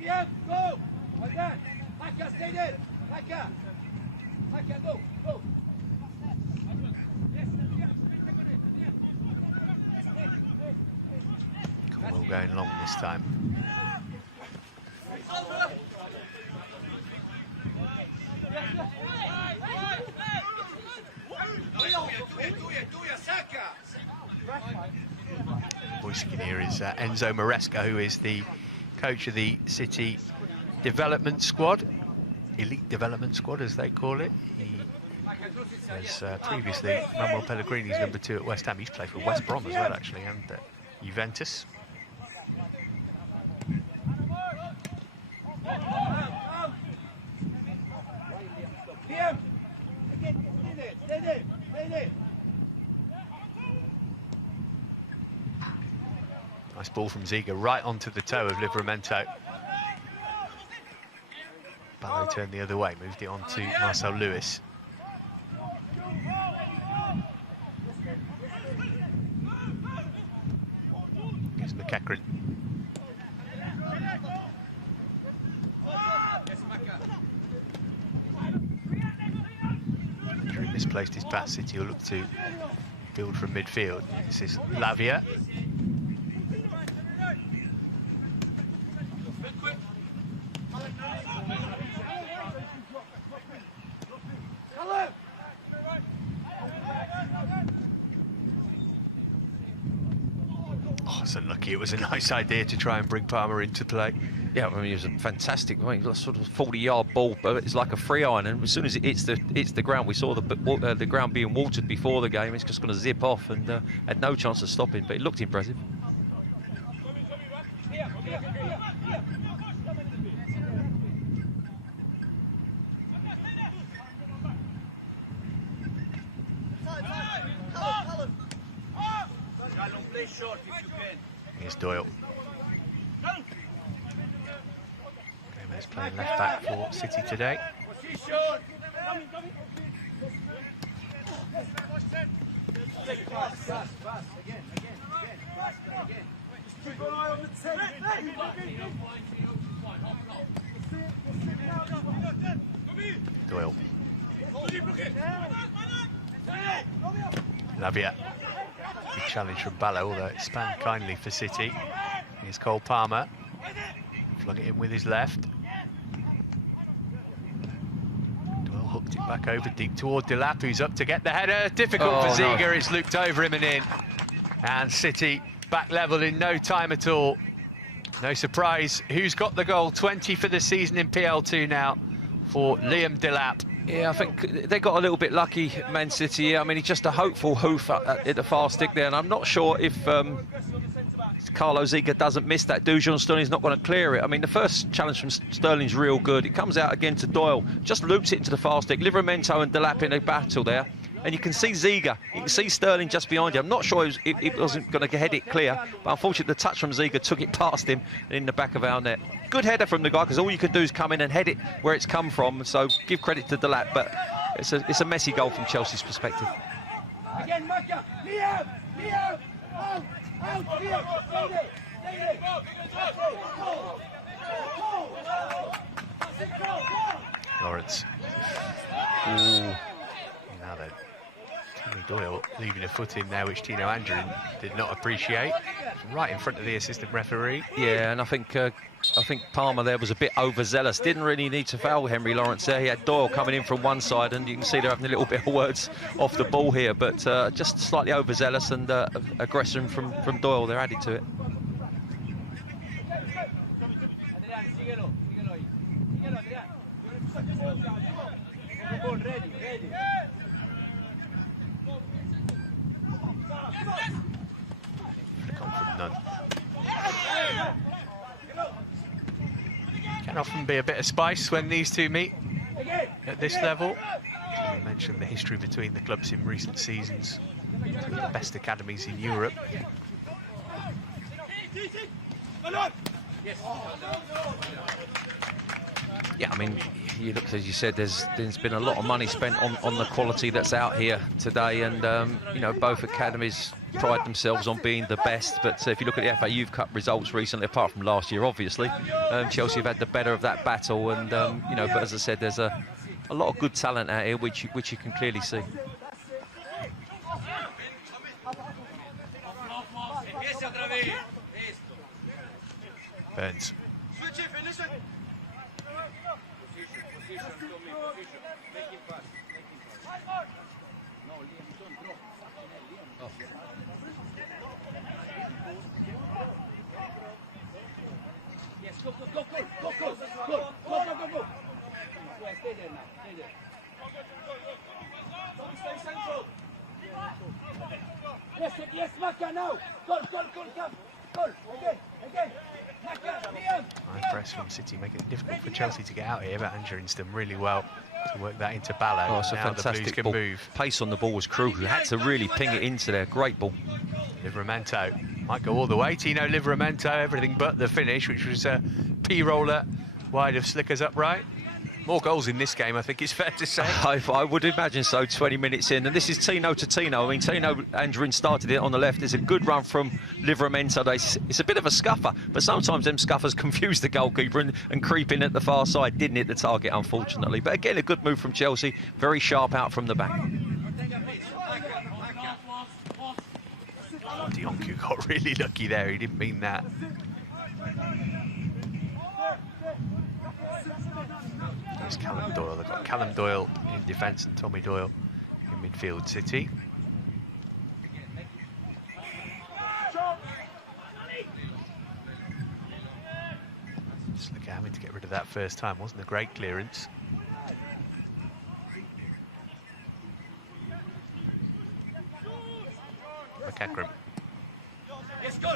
Yeah, go! Like that! Maka, stay there! Maka! Maka, go! Go! Cornwall going long this time. Voice you can hear is Enzo Maresca, who is the coach of the City development squad, elite development squad as they call it. He was previously Manuel Pellegrini's number 2 at West Ham. He's played for West Brom as well, actually, and Juventus. Nice ball from Ziga, right onto the toe of Livramento. Barrow turned the other way, moved it on to Marcel Lewis. Here's McEachran. Andrew misplaced his pass. City will look to build from midfield. This is Lavia. It was a nice idea to try and bring Palmer into play. Yeah, I mean, it was a fantastic, sort of 40-yard ball, but it's like a free iron, and as soon as it hits the ground, we saw the ground being watered before the game. It's just going to zip off, and had no chance of stopping, but it looked impressive. Here's Doyle. Gomez playing left back for City today. Doyle. Lavia. Big challenge from Ballo, although it spanned kindly for City. Here's Cole Palmer. Flung it in with his left. Doyle hooked it back over deep toward Delap, who's up to get the header. Difficult for Ziga, no. It's looped over him and in. And City back level in no time at all. No surprise, who's got the goal? 20 for the season in PL2 now for Liam Delap. Yeah, I think they got a little bit lucky, Man City. I mean, it's just a hopeful hoof at the far stick there, and I'm not sure if Carlo Ziga doesn't miss that. Dujon Sterling's not going to clear it. I mean, the first challenge from Sterling's real good. It comes out again to Doyle, just loops it into the far stick. Livramento and Delap in a battle there, and you can see Ziga. You can see Sterling just behind you. I'm not sure it wasn't going to head it clear, but unfortunately the touch from Ziga took it past him and in the back of our net. Good header from the guy, because all you can do is come in and head it where it's come from, so give credit to Delap, but it's a messy goal from Chelsea's perspective. Again, Maka, Liam, out, Lawrence. Ooh. Now then, Timo Doyle leaving a foot in there, which Tino Andrew did not appreciate. Right in front of the assistant referee. Yeah, and I think Palmer there was a bit overzealous. Didn't really need to foul Henry Lawrence there. He had Doyle coming in from one side, and you can see they're having a little bit of words off the ball here, but just slightly overzealous, and aggression from Doyle there added to it. Can often be a bit of spice when these two meet at this level. I mentioned the history between the clubs in recent seasons. Two of the best academies in Europe. Yeah, I mean, you look, as you said, there's been a lot of money spent on the quality that's out here today, and you know, both academies pride themselves on being the best. But if you look at the FA Youth Cup results recently, apart from last year, obviously, Chelsea have had the better of that battle, and you know, but as I said, there's a lot of good talent out here, which you can clearly see. Burns. Yes, go. Yeah, stay there now. Stay there. Stay central. Yes, Maka now. Goal, come. Goal, again. Maka, Liam. High press from City, making it difficult for Chelsea to get out here, but Andrew's done really well to work that into Ballo. Oh, it's a fantastic ball. Pace on the ball was crucial. Had to really ping it into there. Great ball. Livramento might go all the way. Tino Livramento, everything but the finish, which was a P-roller wide of Slicker's upright. More goals in this game, I think it's fair to say. I would imagine so, 20 minutes in. And this is Tino to Tino. I mean, Tino Andrin started it on the left. There's a good run from Livramento. It's a bit of a scuffer, but sometimes them scuffers confuse the goalkeeper and creep in at the far side. Didn't hit the target, unfortunately. But again, a good move from Chelsea. Very sharp out from the back. Dionku got really lucky there. He didn't mean that. There's Callum Doyle. They've got Callum Doyle in defence and Tommy Doyle in midfield. City. Slicker having to get rid of that first time. Wasn't a great clearance. McEachran. Yes, goal.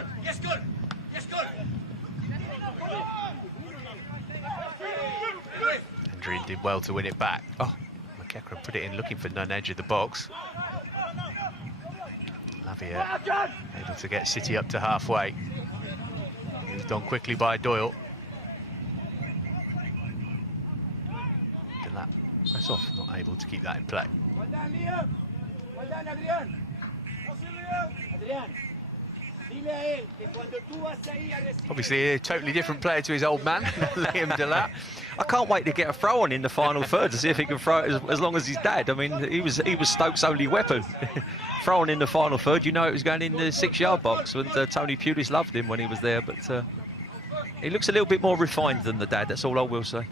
Andrew did well to win it back. Oh, McEachran put it in, looking for none edge of the box. Lavia able to get City up to halfway. Moved on quickly by Doyle. Delap press off, not able to keep that in play. Well done, Liam. Well done, Adrian. Adrian. Obviously a totally different player to his old man, Liam Delap. I can't wait to get a throw on in the final third to see if he can throw it as long as his dad. I mean, he was Stoke's only weapon. Throw on in the final third, you know it was going in the 6-yard box. And Tony Pulis loved him when he was there, but he looks a little bit more refined than the dad, that's all I will say.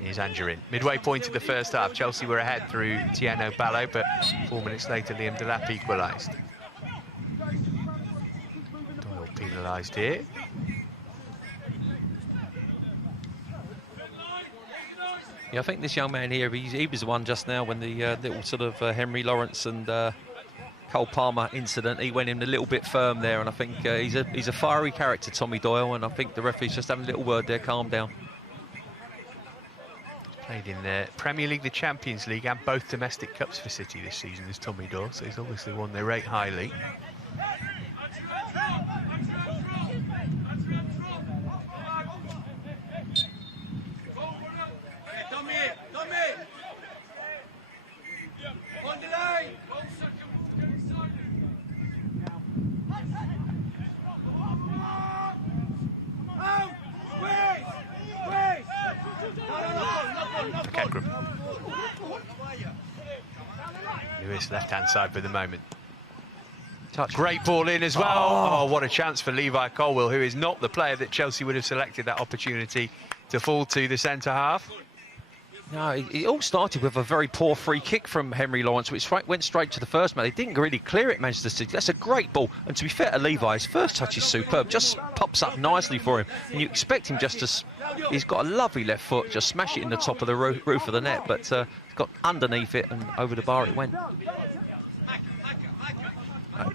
Here's Angerin. Midway point of the first half, Chelsea were ahead through Tiano Ballo, but 4 minutes later, Liam Delap equalised. Doyle penalised here. Yeah, I think this young man here, he was the one just now when the little sort of Henry Lawrence and Cole Palmer incident, he went in a little bit firm there, and I think he's a fiery character, Tommy Doyle, and I think the referee's just having a little word there, calm down. Played in the Premier League, the Champions League, and both domestic cups for City this season as Tommy Doyle, so he's obviously one they rate highly. Tommy! On the line! Lewis left-hand side for the moment. Touch. Great ball in as well. Oh, what a chance for Levi Colwill, who is not the player that Chelsea would have selected that opportunity to fall to the centre half. No, it all started with a very poor free kick from Henry Lawrence, which went straight to the first man. They didn't really clear it, Manchester City. That's a great ball. And to be fair to Levi, his first touch is superb. Just pops up nicely for him. And you expect him just to... He's got a lovely left foot, just smash it in the top of the roof of the net. But he's got underneath it and over the bar it went.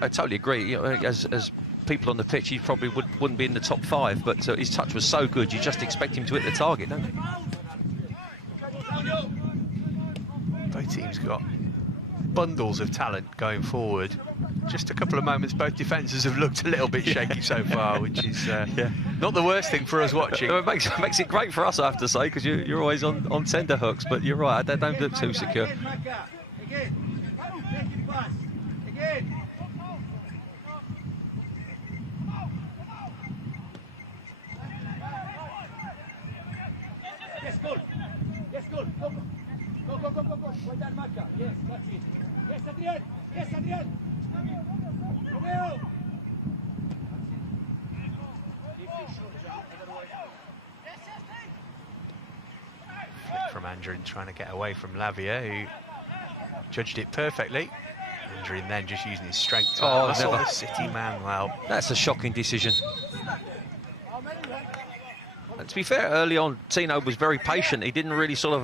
I totally agree. You know, as people on the pitch, he probably wouldn't be in the top 5. But his touch was so good, you just expect him to hit the target, don't you? Both teams got bundles of talent going forward. Just a couple of moments, both defences have looked a little bit shaky so far, which is not the worst thing for us watching. It makes it great for us, I have to say, because you're always on tender hooks, but you're right, they don't look too secure. Yes, goal. Yes, goal. Go, go, go, go, go, go. Well done, Maka. Yes, that's it. Yes, Adrian. Yes, Adrian. Romeo. From Andrin trying to get away from Lavia, who judged it perfectly. Andrin then just using his strength to muscle the City man well. That's a shocking decision. And to be fair, early on, Tino was very patient. He didn't really sort of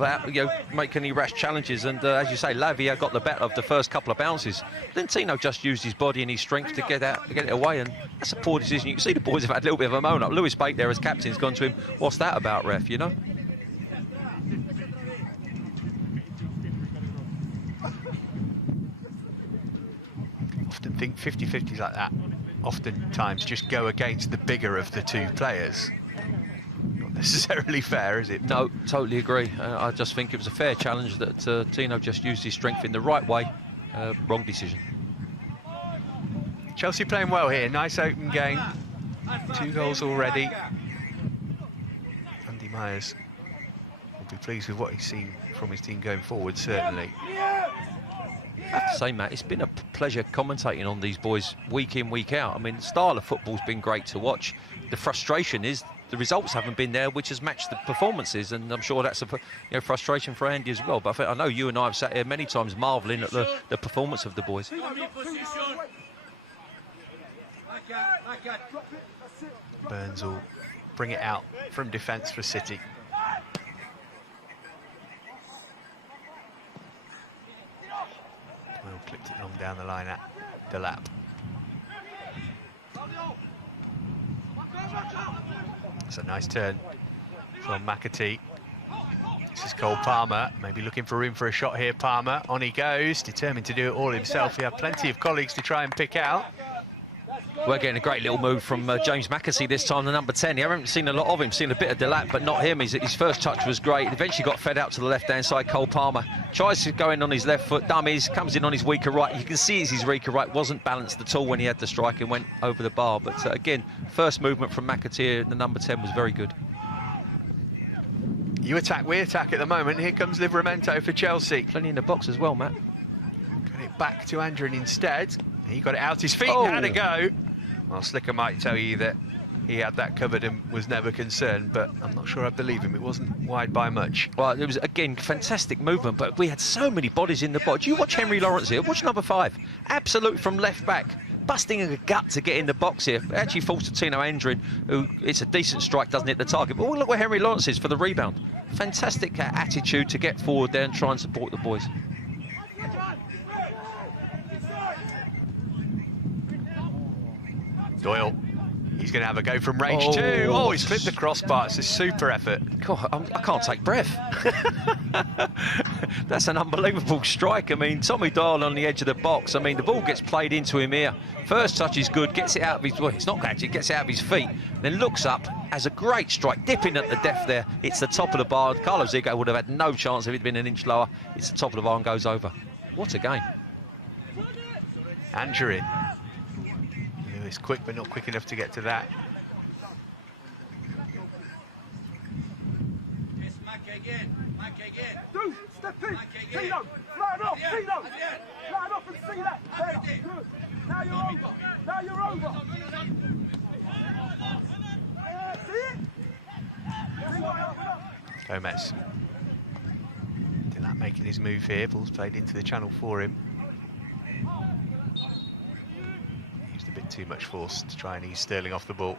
make any rash challenges. And as you say, Lavia got the better of the first couple of bounces. Then Tino just used his body and his strength to get it away. And that's a poor decision. You can see the boys have had a little bit of a moan up. Lewis Bate there as captain's gone to him. What's that about, ref, you know? Often think 50-50s like that oftentimes just go against the bigger of the two players. Not necessarily fair, is it? No, totally agree. I just think it was a fair challenge that Tino just used his strength in the right way. Wrong decision. Chelsea playing well here. Nice open game. 2 goals already. Andy Myers will be pleased with what he's seen from his team going forward, certainly. I have to say, Matt, it's been a pleasure commentating on these boys week in, week out. I mean, the style of football's been great to watch. The frustration is the results haven't been there, which has matched the performances, and I'm sure that's a frustration for Andy as well. But I know you and I have sat here many times marvelling at the performance of the boys. Burns will bring it out from defence for City. Will clipped it long down the line at Delap. It's a nice turn from McAtee. This is Cole Palmer, maybe looking for room for a shot here. Palmer, on he goes, determined to do it all himself. He had plenty of colleagues to try and pick out. We're getting a great little move from James McAtee this time, the number 10. You haven't seen a lot of him, seen a bit of Delap, but not him. His first touch was great. Eventually got fed out to the left-hand side. Cole Palmer tries to go in on his left foot, dummies, comes in on his weaker right. You can see it's his weaker right, wasn't balanced at all when he had the strike and went over the bar. But again, first movement from McAtee, the number 10, was very good. You attack, we attack at the moment. Here comes Livramento for Chelsea. Plenty in the box as well, Matt. Got it back to Andrin instead. He got it out his feet and had a go. Well, Slicker might tell you that he had that covered and was never concerned, but I'm not sure I believe him. It wasn't wide by much. Well, it was, again, fantastic movement, but we had so many bodies in the box. You watch Henry Lawrence here, watch number 5. Absolute from left back, busting a gut to get in the box here. It actually falls to Tino Andrin, who, it's a decent strike, doesn't hit the target. But look where Henry Lawrence is for the rebound. Fantastic attitude to get forward there and try and support the boys. Doyle, he's going to have a go from range too. Oh, he's clipped the crossbar. It's a super effort. God, I can't take breath. That's an unbelievable strike. I mean, Tommy Doyle on the edge of the box. I mean, the ball gets played into him here. First touch is good, gets it out of his... Well, it's not actually, gets it out of his feet. Then looks up, has a great strike, dipping at the depth there. It's the top of the bar. Carlos Zico would have had no chance if it had been an inch lower. It's the top of the bar and goes over. What a game. Andrin. It's quick, but not quick enough to get to that. Yes, Mac again. Mac again. Do step in. Tino, line up. Tino, line up and see that. There, good. Now you're over. Now you're over. See it? Gomez. Delap making his move here. Ball's played into the channel for him. Too much force to try and ease Sterling off the ball.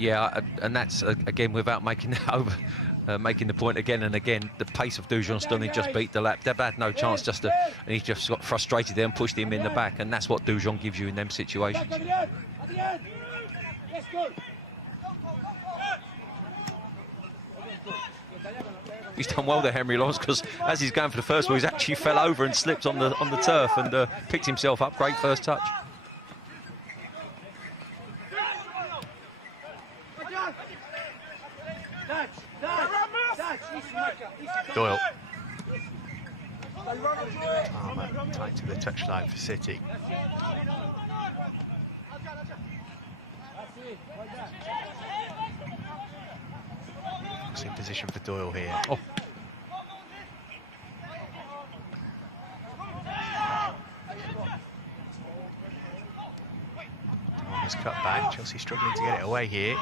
Yeah, and that's again without making over, making the point again and again. The pace of Dujon Sterling just beat Delap. They've had no chance and he just got frustrated there and pushed him in the back, and that's what Dujon gives you in them situations. He's done well there, Henry Lawrence, because as he's going for the first ball, he's actually fell over and slipped on the turf and picked himself up. Great first touch. Doyle. Palmer tight to the touchline for City. It's in position for Doyle here. Oh. Palmer's cut back. Chelsea struggling to get it away here.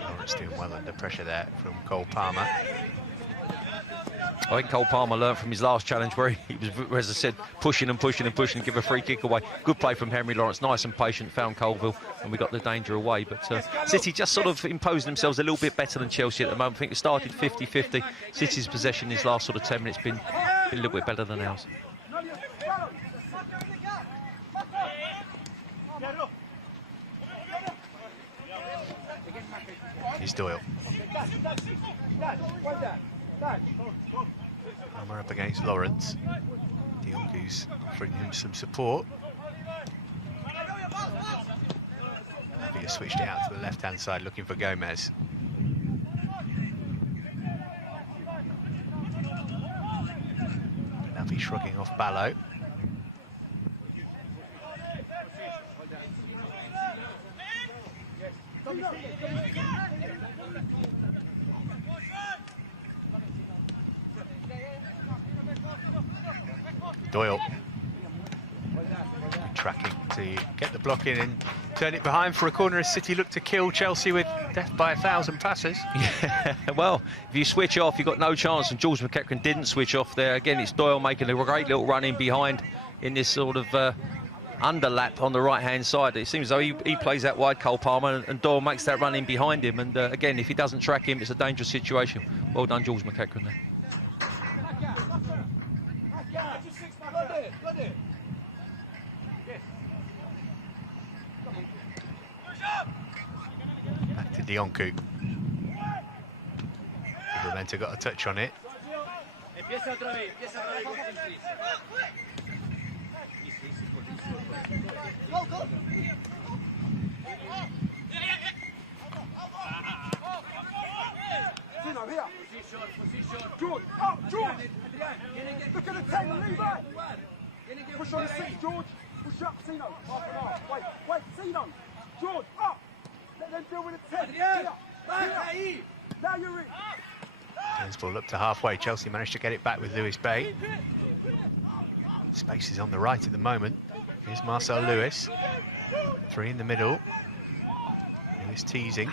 Lawrence doing well under pressure there from Cole Palmer. I think Cole Palmer learned from his last challenge where he was, as I said, pushing and pushing and pushing, give a free kick away. Good play from Henry Lawrence, nice and patient, found Colville, and we got the danger away. But City just sort of imposed themselves a little bit better than Chelsea at the moment. I think it started 50-50. City's possession these last sort of 10 minutes been a little bit better than ours. Here's Doyle. Palmer up against Lawrence. Dionku's offering him some support. Lavia switched it out to the left-hand side looking for Gomez. Lavia shrugging off Ballo. Doyle tracking to get the block in and turn it behind for a corner as City look to kill Chelsea with death by 1,000 passes. Yeah, well, if you switch off, you've got no chance, and George McEachran didn't switch off there. Again, it's Doyle making a great little run in behind in this sort of underlap on the right-hand side. It seems as though he plays that wide, Cole Palmer, and Doyle makes that run in behind him. And again, if he doesn't track him, it's a dangerous situation. Well done, George McEachran there. Back to Dionku. Livramento got a touch on it. George, up, George! Look at the 10, Levi! Push on the 6, George! Push up, Tino! Half an hour. Wait, Tino! George, up! Let them deal with the 10! Now you're in! Turns ball up to halfway. Chelsea managed to get it back with Lewis Bay. Space is on the right at the moment. Here's Marcel Lewis. 3 in the middle. Lewis teasing.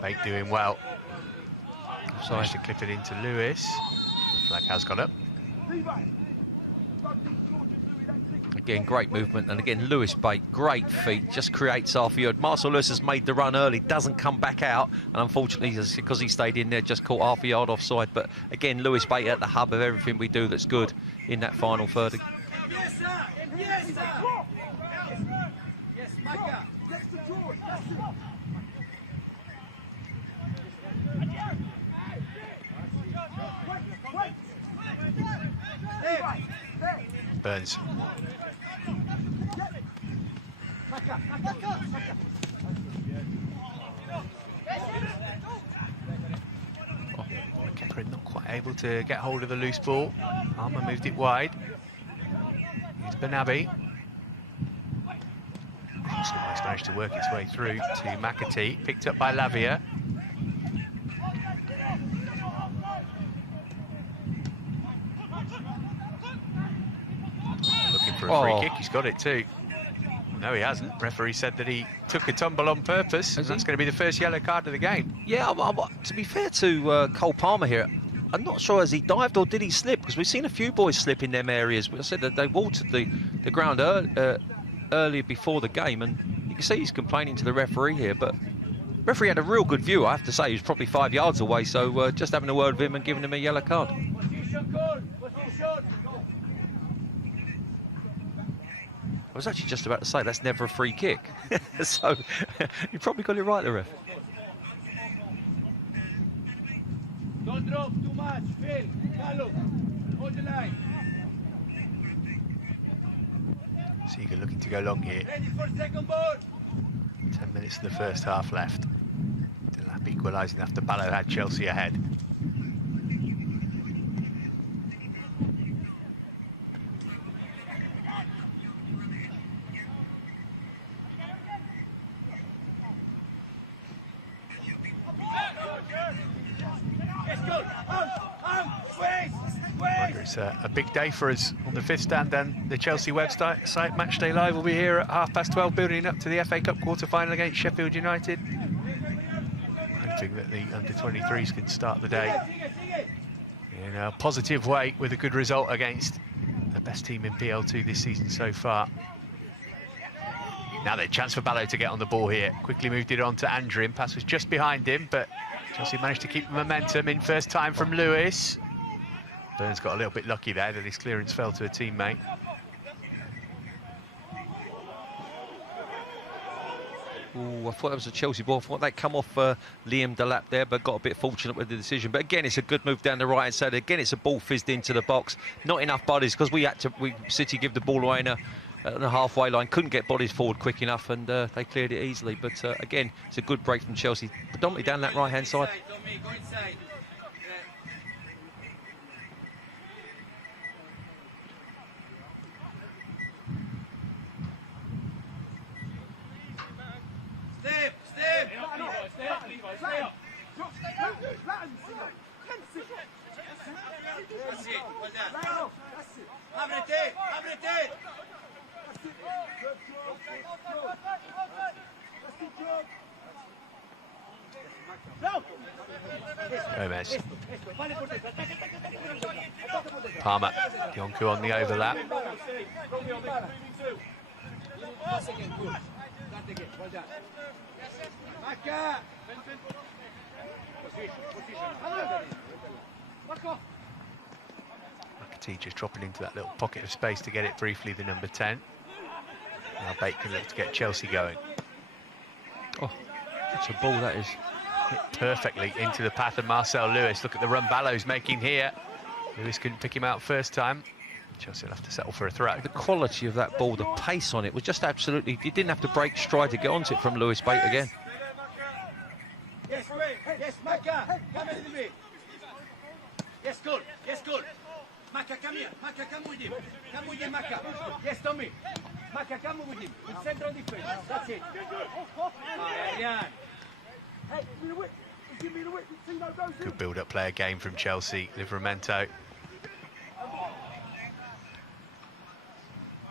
Bake doing well. Managed to clip it into Lewis. Flag has gone up. Again, great movement, and again, Lewis Bate, great feet, just creates half a yard. Marcel Lewis has made the run early, doesn't come back out, and unfortunately, because he stayed in there, just caught half a yard offside. But again, Lewis Bate at the hub of everything we do that's good in that final third. Burns. McEachran not quite able to get hold of the loose ball. Palmer moved it wide. Here's Benabi. He's managed to work its way through to McAtee. Picked up by Lavia. Looking for a free kick. He's got it too. No, he hasn't. Referee said that he took a tumble on purpose, and that's going to be the first yellow card of the game. Yeah, to be fair to Cole Palmer here, I'm not sure, has he dived or did he slip? Because we've seen a few boys slip in them areas. I said that they watered the ground earlier before the game, and you can see he's complaining to the referee here, but the referee had a real good view, I have to say. He was probably 5 yards away, so just having a word with him and giving him a yellow card. I was actually just about to say that's never a free kick. So you probably got it right, the ref. Don't drop too much, Phil. Follow. Hold the line. Ziege looking to go long here. Ready for second ball. 10 minutes in the first half left. Delap equalising after Ballo had Chelsea ahead. It's a big day for us on the fifth stand, and the Chelsea website. Matchday Live will be here at 12:30, building up to the FA Cup quarter-final against Sheffield United. Hoping that the under-23s can start the day in a positive way with a good result against the best team in PL2 this season so far. Now the chance for Ballo to get on the ball here. Quickly moved it on to Andrin. Pass was just behind him, but Chelsea managed to keep the momentum in first time from Lewis. Burns got a little bit lucky there that his clearance fell to a teammate. Ooh, I thought that was a Chelsea ball. I thought they'd come off Liam Delap there, but got a bit fortunate with the decision. But again, it's a good move down the right-hand side. Again, it's a ball fizzed into the box. Not enough bodies, because City give the ball away in the halfway line. Couldn't get bodies forward quick enough, and they cleared it easily. But again, it's a good break from Chelsea, predominantly down that right-hand side. Go inside. Gomez. Palmer. Yonku on the overlap. McAtee just dropping into that little pocket of space to get it briefly, the number 10. Now Bacon looks to get Chelsea going. Oh, that's a ball, that is. Hit perfectly into the path of Marcel Lewis. Look at the run Ballo's making here. Lewis couldn't pick him out first time. Chelsea will have to settle for a throw. The quality of that ball, the pace on it was just absolutely... You didn't have to break stride to get onto it from Lewis Bate again. Yes, yes, Maka, come a little bit. Yes, good, yes, good. Maka, come here. Maka, come with him. Come with him, Maka. Yes, Tommy. Maka, come with him. With central defense. That's it. Good build-up player game from Chelsea. Livramento.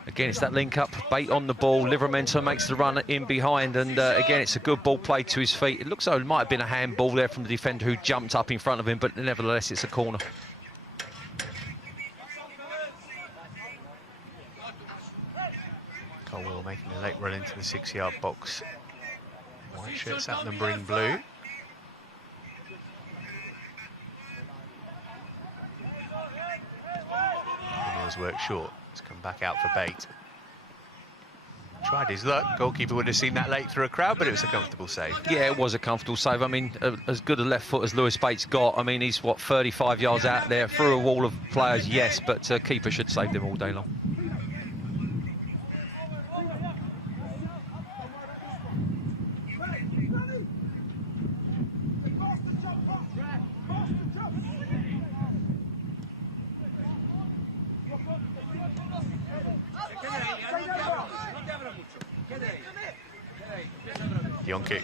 Again, it's that link-up, Bate on the ball. Livramento makes the run in behind, and again, it's a good ball played to his feet. It looks like it might have been a handball there from the defender who jumped up in front of him, but nevertheless, it's a corner. Colwell making a late run into the 6-yard box. White shirts out numbering blue. Miller's work short. It's come back out for Bate. Tried his luck. Goalkeeper would have seen that late through a crowd, but it was a comfortable save. Yeah, it was a comfortable save. I mean, as good a left foot as Lewis Bates got. I mean, he's, what, 35 yards out there through a wall of players, yes, but keeper should save them all day long. Yonku.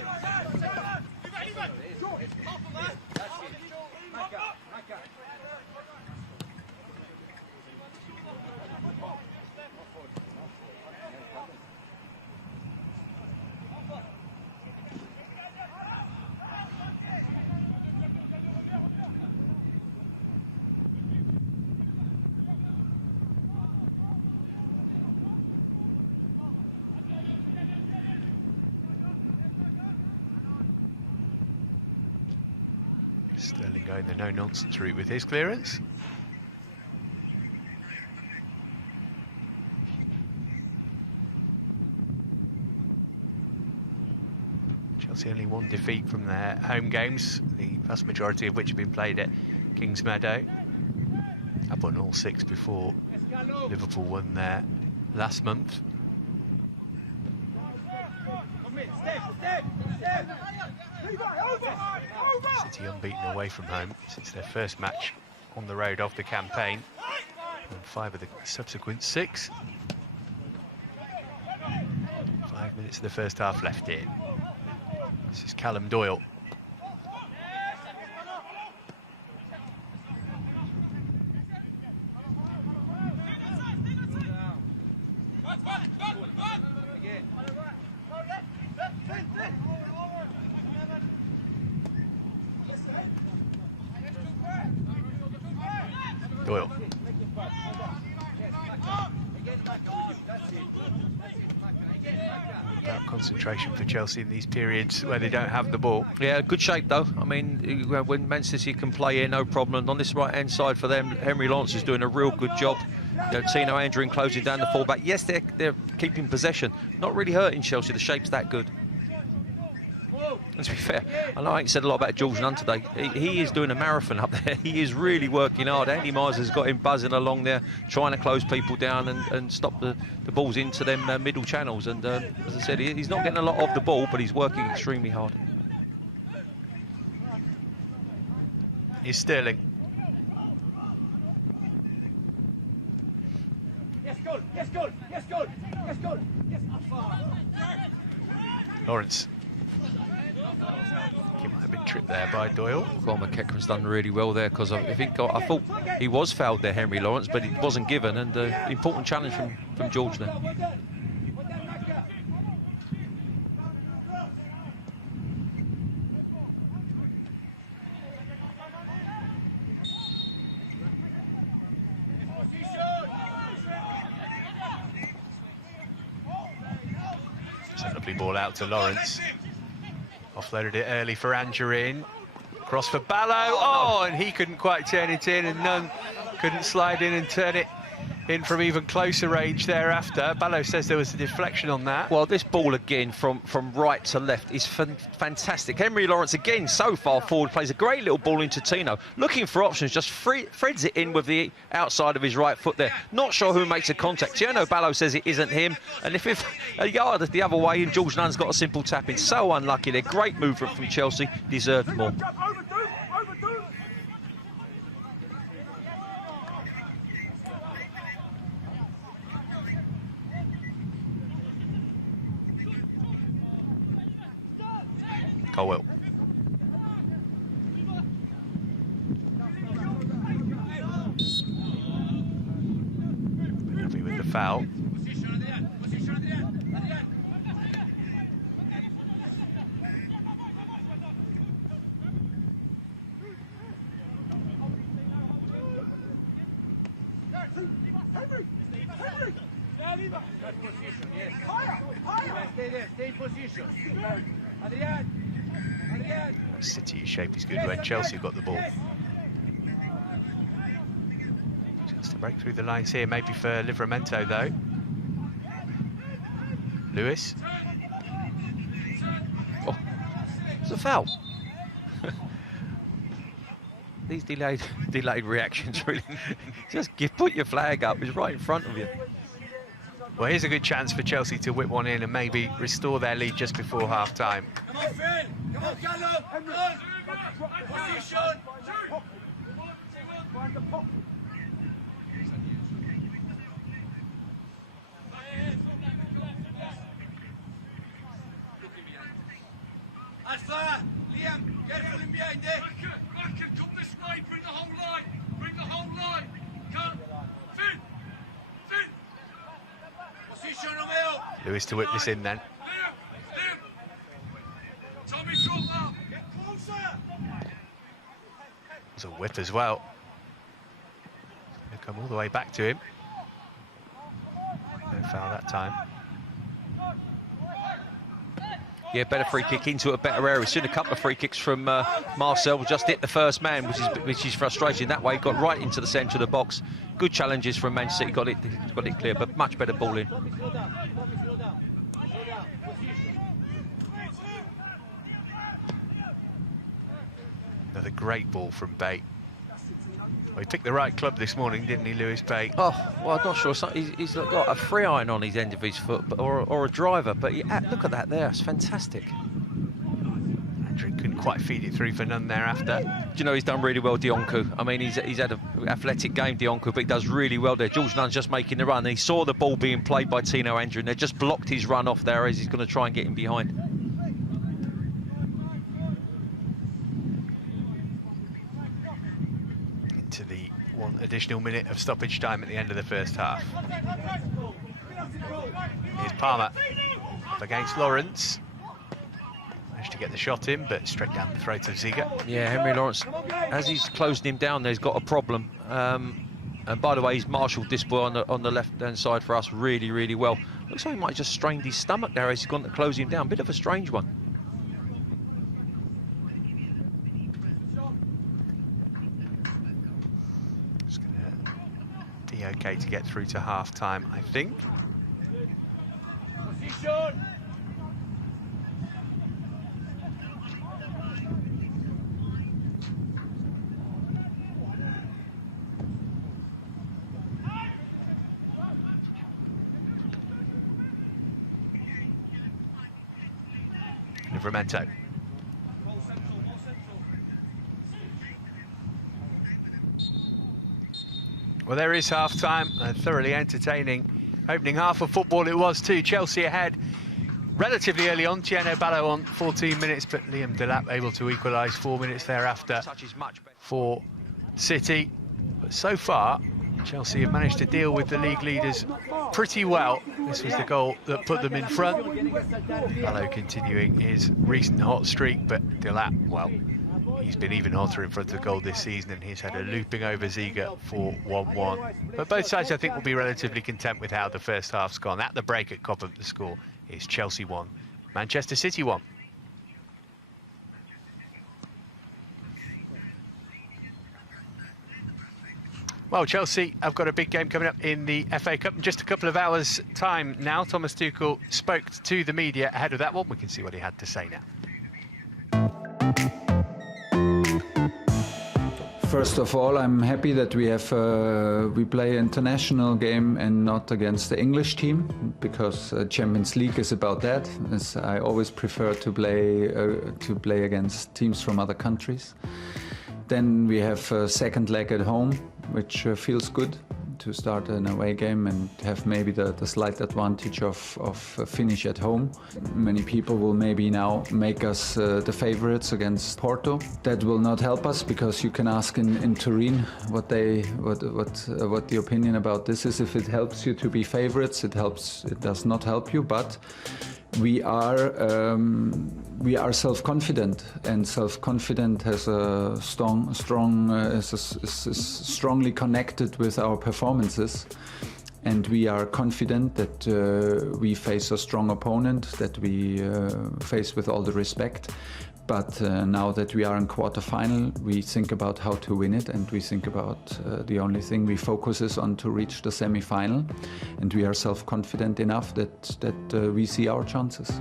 Sterling going the no-nonsense route with his clearance. Chelsea only one defeat from their home games, the vast majority of which have been played at Kingsmeadow. Up on all 6 before Liverpool won there last month. City unbeaten away from home since their first match on the road of the campaign, and 5 of the subsequent 6. 5 minutes of the first half left here. This is Callum Doyle. Doyle. About concentration for Chelsea in these periods where they don't have the ball. Yeah, good shape though. I mean, when Man City can play here, no problem. On this right-hand side for them, Henry Lawrence is doing a real good job. You know, Tino Andrew closing down the fullback. Yes, they're keeping possession, not really hurting Chelsea. The shape's that good. And to be fair, I know I ain't said a lot about George Nunn today. He is doing a marathon up there. He is really working hard. Andy Myers has got him buzzing along there, trying to close people down and stop the balls into them middle channels. And as I said, he's not getting a lot of the ball, but he's working extremely hard. Here's Sterling. Yes, goal! Yes, goal! Yes, goal! Yes, goal! Yes, Lawrence. He might have been tripped there by Doyle. Well, McEachran's done really well there, because I thought he was fouled there, Henry Lawrence, but it wasn't given, and important challenge from George there. It's a lovely ball out to Lawrence. Offloaded it early for Angerin. Cross for Ballo. Oh, and he couldn't quite turn it in, and Nunn couldn't slide in and turn it in from even closer range thereafter. Ballo says there was a deflection on that. Well, this ball again from right to left is fantastic. Henry Lawrence again so far forward, plays a great little ball into Tino, looking for options, just threads it in with the outside of his right foot there. Not sure who makes a contact. Tierno Ballo says it isn't him, and if a yard the other way and George Nunn's got a simple tap in. So unlucky there. Great movement from Chelsea, deserved more. Colwell. Penalty with the foul. Stay in position. City's shape is good when Chelsea got the ball. Chance to break through the lines here, maybe for Livramento though. Lewis. Oh, it's a foul. These delayed reactions really. Just put your flag up. It's right in front of you. Well, here's a good chance for Chelsea to whip one in and maybe restore their lead just before half-time. Come on, Fran! Come on, Callum! Position! Alpha! Liam, careful in behind there! Michael, come this way! Bring the whole line! Bring the whole line! Come! Finn! Finn! Position, Romeo! Lewis to whip this in then. Liam! Tommy, drop up! Get closer! It's a whip as well. He'll come all the way back to him. No foul that time. Yeah, better free kick into a better area. We've seen a couple of free kicks from Marcel, just hit the first man, which is frustrating. That way, he got right into the centre of the box. Good challenges from Man City, got it clear, but much better ball in. Another great ball from Bate. Well, he picked the right club this morning, didn't he, Lewis Bate? Oh, well, I'm not sure. He's got a free iron on his end of his foot, or a driver. But look at that there. It's fantastic. Andrew couldn't quite feed it through for none thereafter. Do you know, he's done really well, Dionku. I mean, he's had an athletic game, Dionku, but he does really well there. George Nunn's just making the run. He saw the ball being played by Tino Andrew, and they just blocked his run off there as he's going to try and get him behind. To the one additional minute of stoppage time at the end of the first half. Here's Palmer up against Lawrence. Managed to get the shot in, but straight down the throat of Ziga. Yeah, Henry Lawrence, as he's closing him down there, he's got a problem. And by the way, he's marshalled this boy on the left-hand side for us really, really well. Looks like he might have just strained his stomach there as he's gone to close him down. Bit of a strange one. Okay to get through to half-time, I think. Livramento. Well, there is half-time, a thoroughly entertaining opening half of football it was too. Chelsea ahead relatively early on. Tieno Ballo on 14 minutes, but Liam Delap able to equalise 4 minutes thereafter for City. But so far, Chelsea have managed to deal with the league leaders pretty well. This was the goal that put them in front. Ballo continuing his recent hot streak, but Delap, well, he's been even hotter in front of goal this season, and he's had a looping over Ziga for 1-1. But both sides, I think, will be relatively content with how the first half's gone. At the break at Cobham, the score is Chelsea 1, Manchester City 1. Well, Chelsea have got a big game coming up in the FA Cup in just a couple of hours' time now. Thomas Tuchel spoke to the media ahead of that one. We can see what he had to say now. First of all, I'm happy that we play an international game and not against the English team, because Champions League is about that. As I always prefer to play against teams from other countries. Then we have a second leg at home, which feels good to start an away game and have maybe the slight advantage of a finish at home. Many people will maybe now make us the favorites against Porto. That will not help us, because you can ask in Turin what the opinion about this is. If it helps you to be favorites, it helps. It does not help you, but we are self-confident, and self-confident has a is strongly connected with our performances, and we are confident that we face a strong opponent that we face with all the respect. But now that we are in quarter-final, we think about how to win it, and we think about the only thing we focus is on to reach the semi-final, and we are self-confident enough that we see our chances.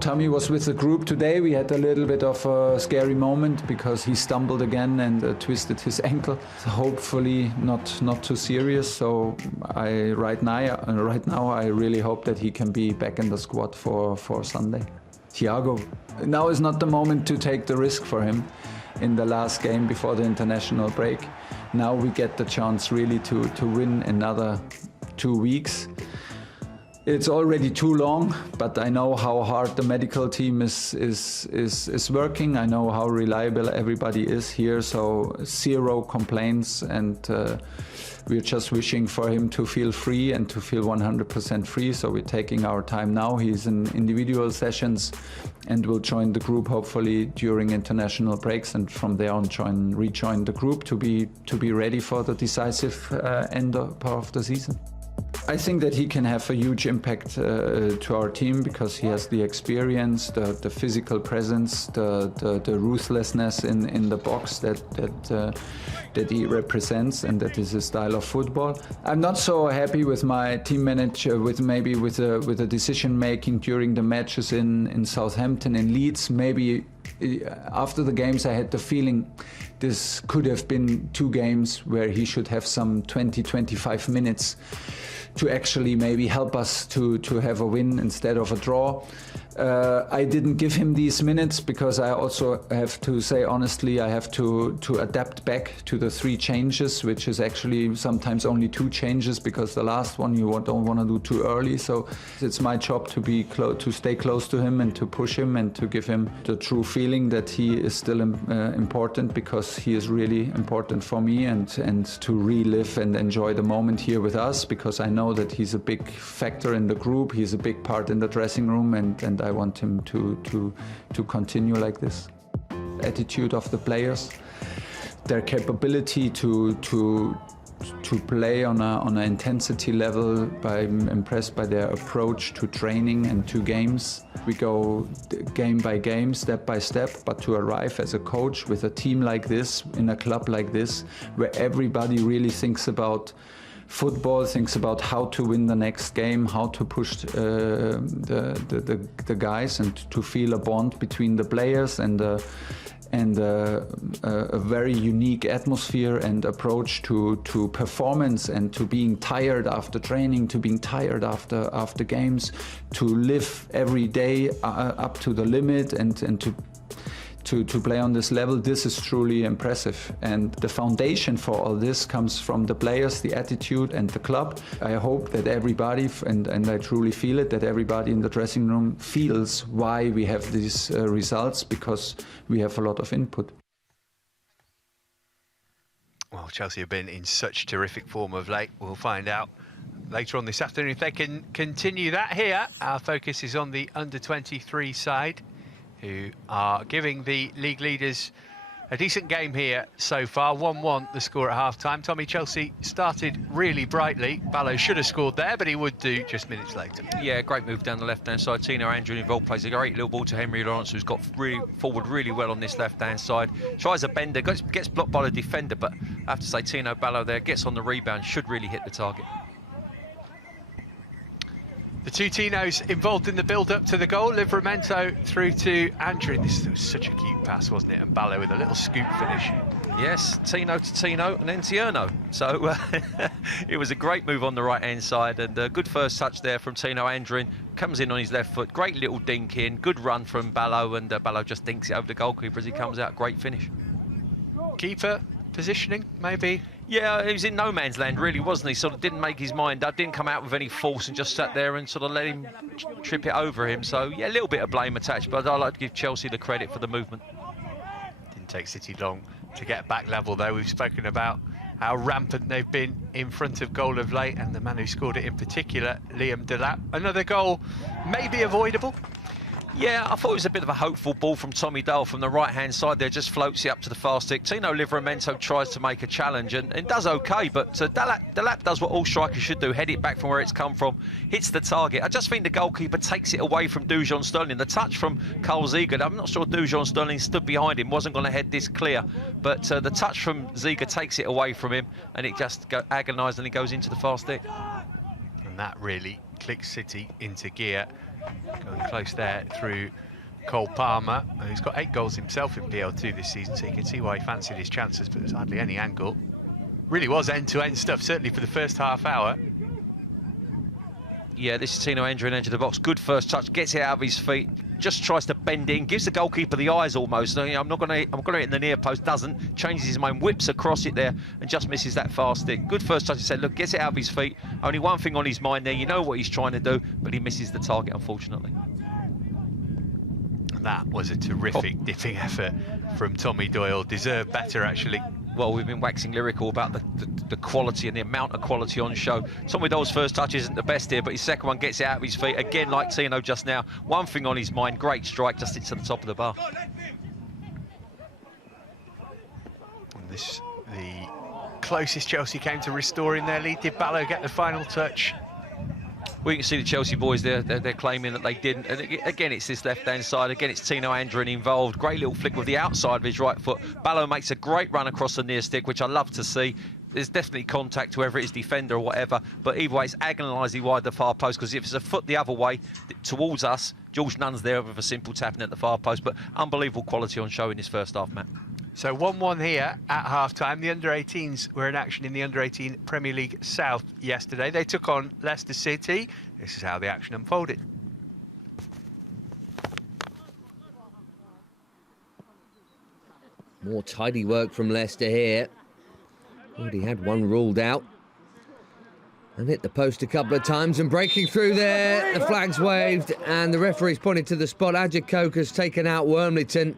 Tommy was with the group today. We had a little bit of a scary moment because he stumbled again and twisted his ankle. Hopefully not too serious. So right now I really hope that he can be back in the squad for Sunday. Thiago, now is not the moment to take the risk for him in the last game before the international break. Now we get the chance really to win another 2 weeks. It's already too long, but I know how hard the medical team is working. I know how reliable everybody is here, so 0 complaints, and we're just wishing for him to feel free and to feel 100% free. So we're taking our time now. He's in individual sessions and will join the group hopefully during international breaks, and from there on rejoin the group to be ready for the decisive end of the season. I think that he can have a huge impact to our team because he has the experience, the physical presence, the ruthlessness in the box that he represents, and that is his style of football. I'm not so happy with my team manager, with the decision making during the matches in Southampton and Leeds. Maybe after the games I had the feeling this could have been 2 games where he should have some 20-25 minutes to actually maybe help us to have a win instead of a draw. I didn't give him these minutes because I also have to say honestly, I have to adapt back to the 3 changes, which is actually sometimes only 2 changes because the last one you don't want to do too early. So it's my job to stay close to him and to push him and to give him the true feeling that he is still important, because he is really important for me, and to relive and enjoy the moment here with us, because I know that he's a big factor in the group, he's a big part in the dressing room, and I want him to continue like this. Attitude of the players, their capability to play on an intensity level. I'm impressed by their approach to training and to games. We go game by game, step by step, but to arrive as a coach with a team like this, in a club like this, where everybody really thinks about football, thinks about how to win the next game, how to push the guys, and to feel a bond between the players, and a very unique atmosphere and approach to performance, and to being tired after training, to being tired after games, to live every day up to the limit, and to play on this level. This is truly impressive, and the foundation for all this comes from the players, the attitude, and the club. I hope that everybody, and I truly feel it, that everybody in the dressing room feels why we have these results, because we have a lot of input. Well, Chelsea have been in such terrific form of late. We'll find out later on this afternoon if they can continue that. Here, our focus is on the under-23 side, who are giving the league leaders a decent game here so far. 1-1 the score at half-time. Tommy, Chelsea started really brightly. Ballo should have scored there, but he would do just minutes later. Yeah, great move down the left-hand side. Tino Andrew involved, plays a great little ball to Henry Lawrence, who's got forward really well on this left-hand side. Tries a bender, gets blocked by the defender, but I have to say Tino Ballo there gets on the rebound, should really hit the target. The 2 Tinos involved in the build-up to the goal. Livramento through to Andrew. This was such a cute pass, wasn't it? And Ballo with a little scoop finish. Yes, Tino to Tino and then Tierno. So it was a great move on the right-hand side, and a good first touch there from Tino Andrin. Comes in on his left foot. Great little dink in. Good run from Ballo, and Ballo just dinks it over the goalkeeper as he comes out. Great finish. Keeper positioning, maybe? Yeah, he was in no man's land, really, wasn't he? Sort of didn't make his mind up, didn't come out with any force, and just sat there and sort of let him trip it over him. So, yeah, a little bit of blame attached, but I like to give Chelsea the credit for the movement. Didn't take City long to get back level, though. We've spoken about how rampant they've been in front of goal of late, and the man who scored it in particular, Liam Delap. Another goal maybe avoidable. Yeah, I thought it was a bit of a hopeful ball from Tommy Dale from the right-hand side there, just floats it up to the far stick. Tino Livramento tries to make a challenge and does okay, but Delap does what all strikers should do, head it back from where it's come from, hits the target. I just think the goalkeeper takes it away from Dujon Sterling. The touch from Carl Ziege, I'm not sure Dujon Sterling stood behind him, wasn't going to head this clear, but the touch from Ziege takes it away from him, and it just agonisingly goes into the far stick. And that really clicks City into gear. Going close there through Cole Palmer, who's got 8 goals himself in PL2 this season, so you can see why he fancied his chances, but there's hardly any angle. Really was end-to-end stuff, certainly for the first half hour. Yeah, this is Tino Andrin into the box. Good first touch, gets it out of his feet, just tries to bend in, gives the goalkeeper the eyes almost. I'm going to hit in the near post, doesn't, changes his mind, whips across it there and just misses that far stick. Good first touch, he said, look, gets it out of his feet. Only one thing on his mind there, you know what he's trying to do, but he misses the target, unfortunately. That was a terrific dipping effort from Tommy Doyle. Deserved better, actually. Well, we've been waxing lyrical about the quality and the amount of quality on show. Tommy Doyle's first touch isn't the best here, but his second one gets it out of his feet. Again, like Tino just now, one thing on his mind, great strike, just hits to the top of the bar. And this, the closest Chelsea came to restoring their lead. Did Ballo get the final touch Well, you can see the Chelsea boys there, they're claiming that they didn't. And again, it's this left-hand side. Again, it's Tino Andrin involved. Great little flick with the outside of his right foot. Ballo makes a great run across the near stick, which I love to see. There's definitely contact, whoever it is, defender or whatever. But either way, it's agonisingly wide the far post, because if it's a foot the other way towards us, George Nunn's there with a simple tapping at the far post. But unbelievable quality on show in this first half, Matt. So 1-1 here at half-time. The under-18s were in action in the under-18 Premier League South yesterday. They took on Leicester City. This is how the action unfolded. More tidy work from Leicester here. Already had one ruled out. And hit the post a couple of times, and breaking through there. The flag's waved and the referee's pointed to the spot. Adjakoka's taken out Wormleyton.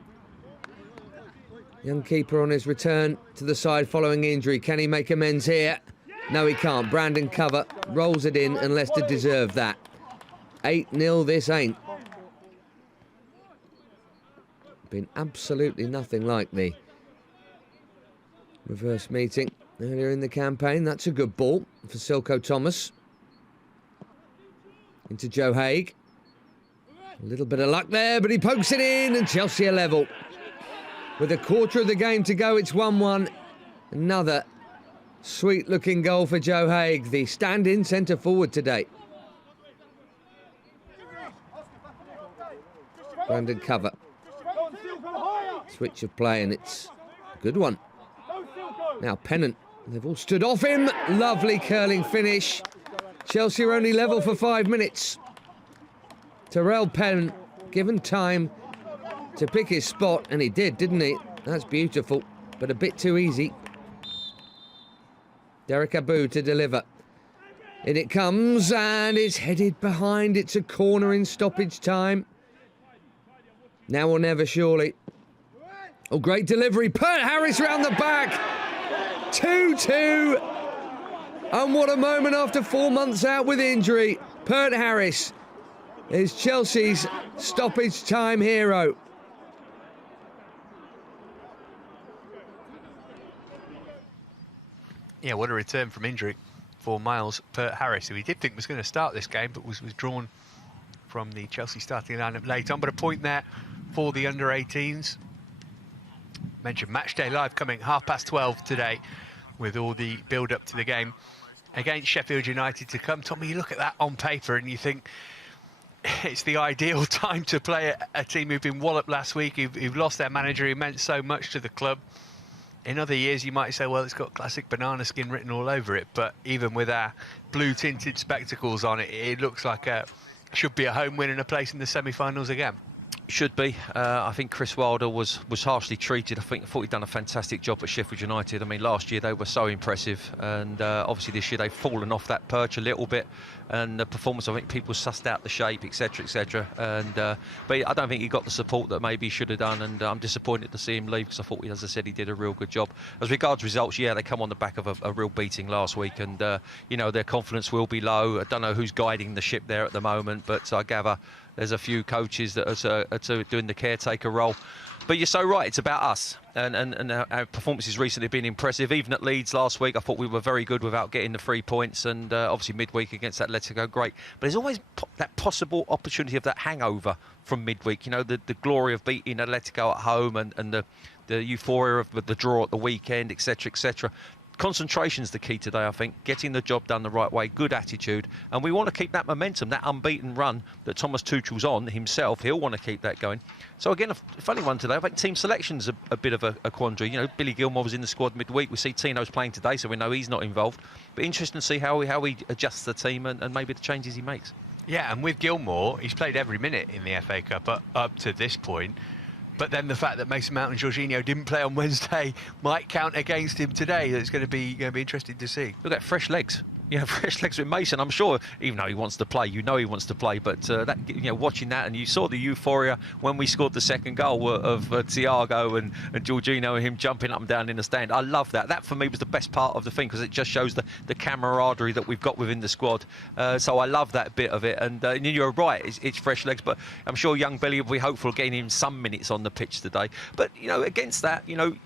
Young keeper on his return to the side following injury. Can he make amends here? No, he can't. Brandon Cover rolls it in, and Leicester deserve that. 8-0 this ain't. Been absolutely nothing like the reverse meeting earlier in the campaign. That's a good ball for Silko Thomas. Into Joe Haig. A little bit of luck there, but he pokes it in, and Chelsea are level. With a quarter of the game to go, it's 1-1. Another sweet-looking goal for Joe Haig, the stand-in centre-forward today. Brandon Cover. Switch of play, and it's a good one. Now Pennant. They've all stood off him. Lovely curling finish. Chelsea are only level for 5 minutes. Terrell Pennant, given time to pick his spot, and he did, didn't he? That's beautiful, but a bit too easy. Derek Abu to deliver. In it comes, and it's headed behind. It's a corner in stoppage time. Now or never, surely. Oh, great delivery. Pert Harris round the back. 2-2. And what a moment after 4 months out with injury. Pert Harris is Chelsea's stoppage time hero. Yeah, what a return from injury for Miles Pert Harris, who we did think was going to start this game, but was withdrawn from the Chelsea starting lineup late on. But a point there for the under-18s. Mentioned Matchday Live coming 12:30 today, with all the build-up to the game against Sheffield United to come. Tommy, you look at that on paper and you think it's the ideal time to play a team who've been walloped last week, who've lost their manager who meant so much to the club. In other years, you might say, well, it's got classic banana skin written all over it. But even with our blue-tinted spectacles on it, it looks like should be a home win and a place in the semi-finals again. Should be. I think Chris Wilder was harshly treated. I thought he'd done a fantastic job at Sheffield United. I mean, last year they were so impressive, and obviously this year they've fallen off that perch a little bit. And the performance, I think people sussed out the shape, etc., etc. And but I don't think he got the support that maybe he should have done. And I'm disappointed to see him leave, because I thought, as I said, he did a real good job. As regards results, yeah, they come on the back of a real beating last week, and you know, their confidence will be low. I don't know who's guiding the ship there at the moment, but I gather there's a few coaches that are doing the caretaker role. But you're so right, it's about us. And our performances recently have been impressive. Even at Leeds last week, I thought we were very good without getting the 3 points. And obviously midweek against Atletico, great. But there's always that possible opportunity of that hangover from midweek. You know, the glory of beating Atletico at home, and the euphoria of the draw at the weekend, etc., etc. Concentration's the key today, I think. Getting the job done the right way, good attitude, and we want to keep that momentum, that unbeaten run that Thomas Tuchel's on himself. He'll want to keep that going. So again, a funny one today. I think team selection's a bit of a quandary. You know, Billy Gilmour was in the squad midweek. We see Tino's playing today, so we know he's not involved. But interesting to see how he adjusts the team and maybe the changes he makes. Yeah, and with Gilmour, he's played every minute in the FA Cup up to this point. But then the fact that Mason Mount and Jorginho didn't play on Wednesday might count against him today. It's going to be interesting to see. Look at fresh legs. Yeah, fresh legs with Mason. I'm sure, even though he wants to play, you know he wants to play. But that, you know, watching that, and you saw the euphoria when we scored the second goal of Thiago and Jorginho and him jumping up and down in the stand. I love that. That for me was the best part of the thing, because it just shows the camaraderie that we've got within the squad. So I love that bit of it. And you're right, it's fresh legs. But I'm sure young Billy will be hopeful of getting him some minutes on the pitch today. But you know, against that, you know,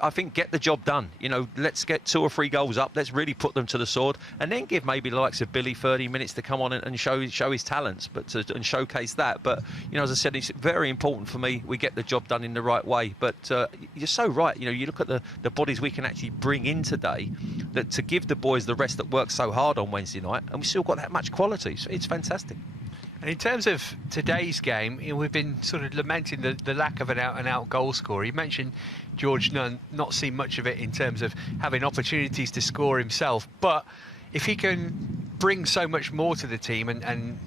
I think get the job done. You know, let's get 2 or 3 goals up. Let's really put them to the sword, and then give maybe the likes of Billy 30 minutes to come on and show his talents, and showcase that. But you know, as I said, it's very important for me we get the job done in the right way. But you're so right. You know, you look at the bodies we can actually bring in today, that to give the boys the rest that worked so hard on Wednesday night, and we still got that much quality. So it's fantastic. And in terms of today's game, you know, we've been sort of lamenting the lack of an out-and-out goal scorer. You mentioned George Nunn, not seen much of it in terms of having opportunities to score himself. But if he can bring so much more to the team and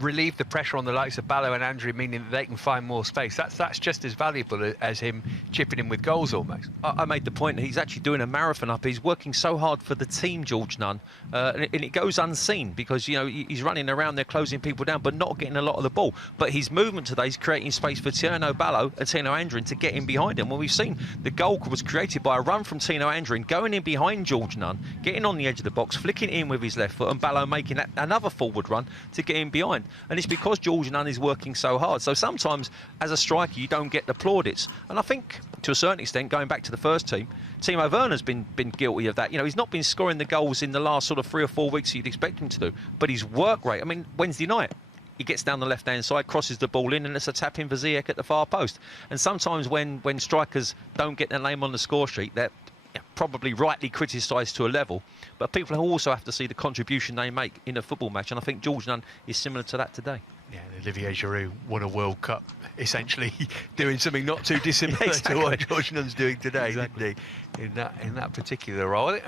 relieve the pressure on the likes of Ballo and Andrew, meaning that they can find more space, that's just as valuable as him chipping in with goals almost. I made the point that he's actually doing a marathon up. He's working so hard for the team, George Nunn, and it goes unseen because, you know, he's running around there closing people down but not getting a lot of the ball. But his movement today is creating space for Tino Ballo and Tino Andrin to get in behind him. Well, we've seen the goal was created by a run from Tino Andrin going in behind George Nunn, getting on the edge of the box, flicking in with his left foot, and Ballo making another forward run to get in behind. And it's because George Nunn is working so hard. So sometimes, as a striker, you don't get the plaudits. And I think, to a certain extent, going back to the first team, Timo Werner's been guilty of that. You know, he's not been scoring the goals in the last sort of 3 or 4 weeks you'd expect him to do. But his work rate, I mean, Wednesday night, he gets down the left-hand side, crosses the ball in, and it's a tap in for Ziyech at the far post. And sometimes when strikers don't get their name on the score sheet, they're probably rightly criticised to a level, but people also have to see the contribution they make in a football match, and I think George Nunn is similar to that today. Yeah, Olivier Giroud won a World Cup, essentially doing something not too dissimilar Exactly. to what George Nunn's doing today, Exactly. didn't he? In that particular role.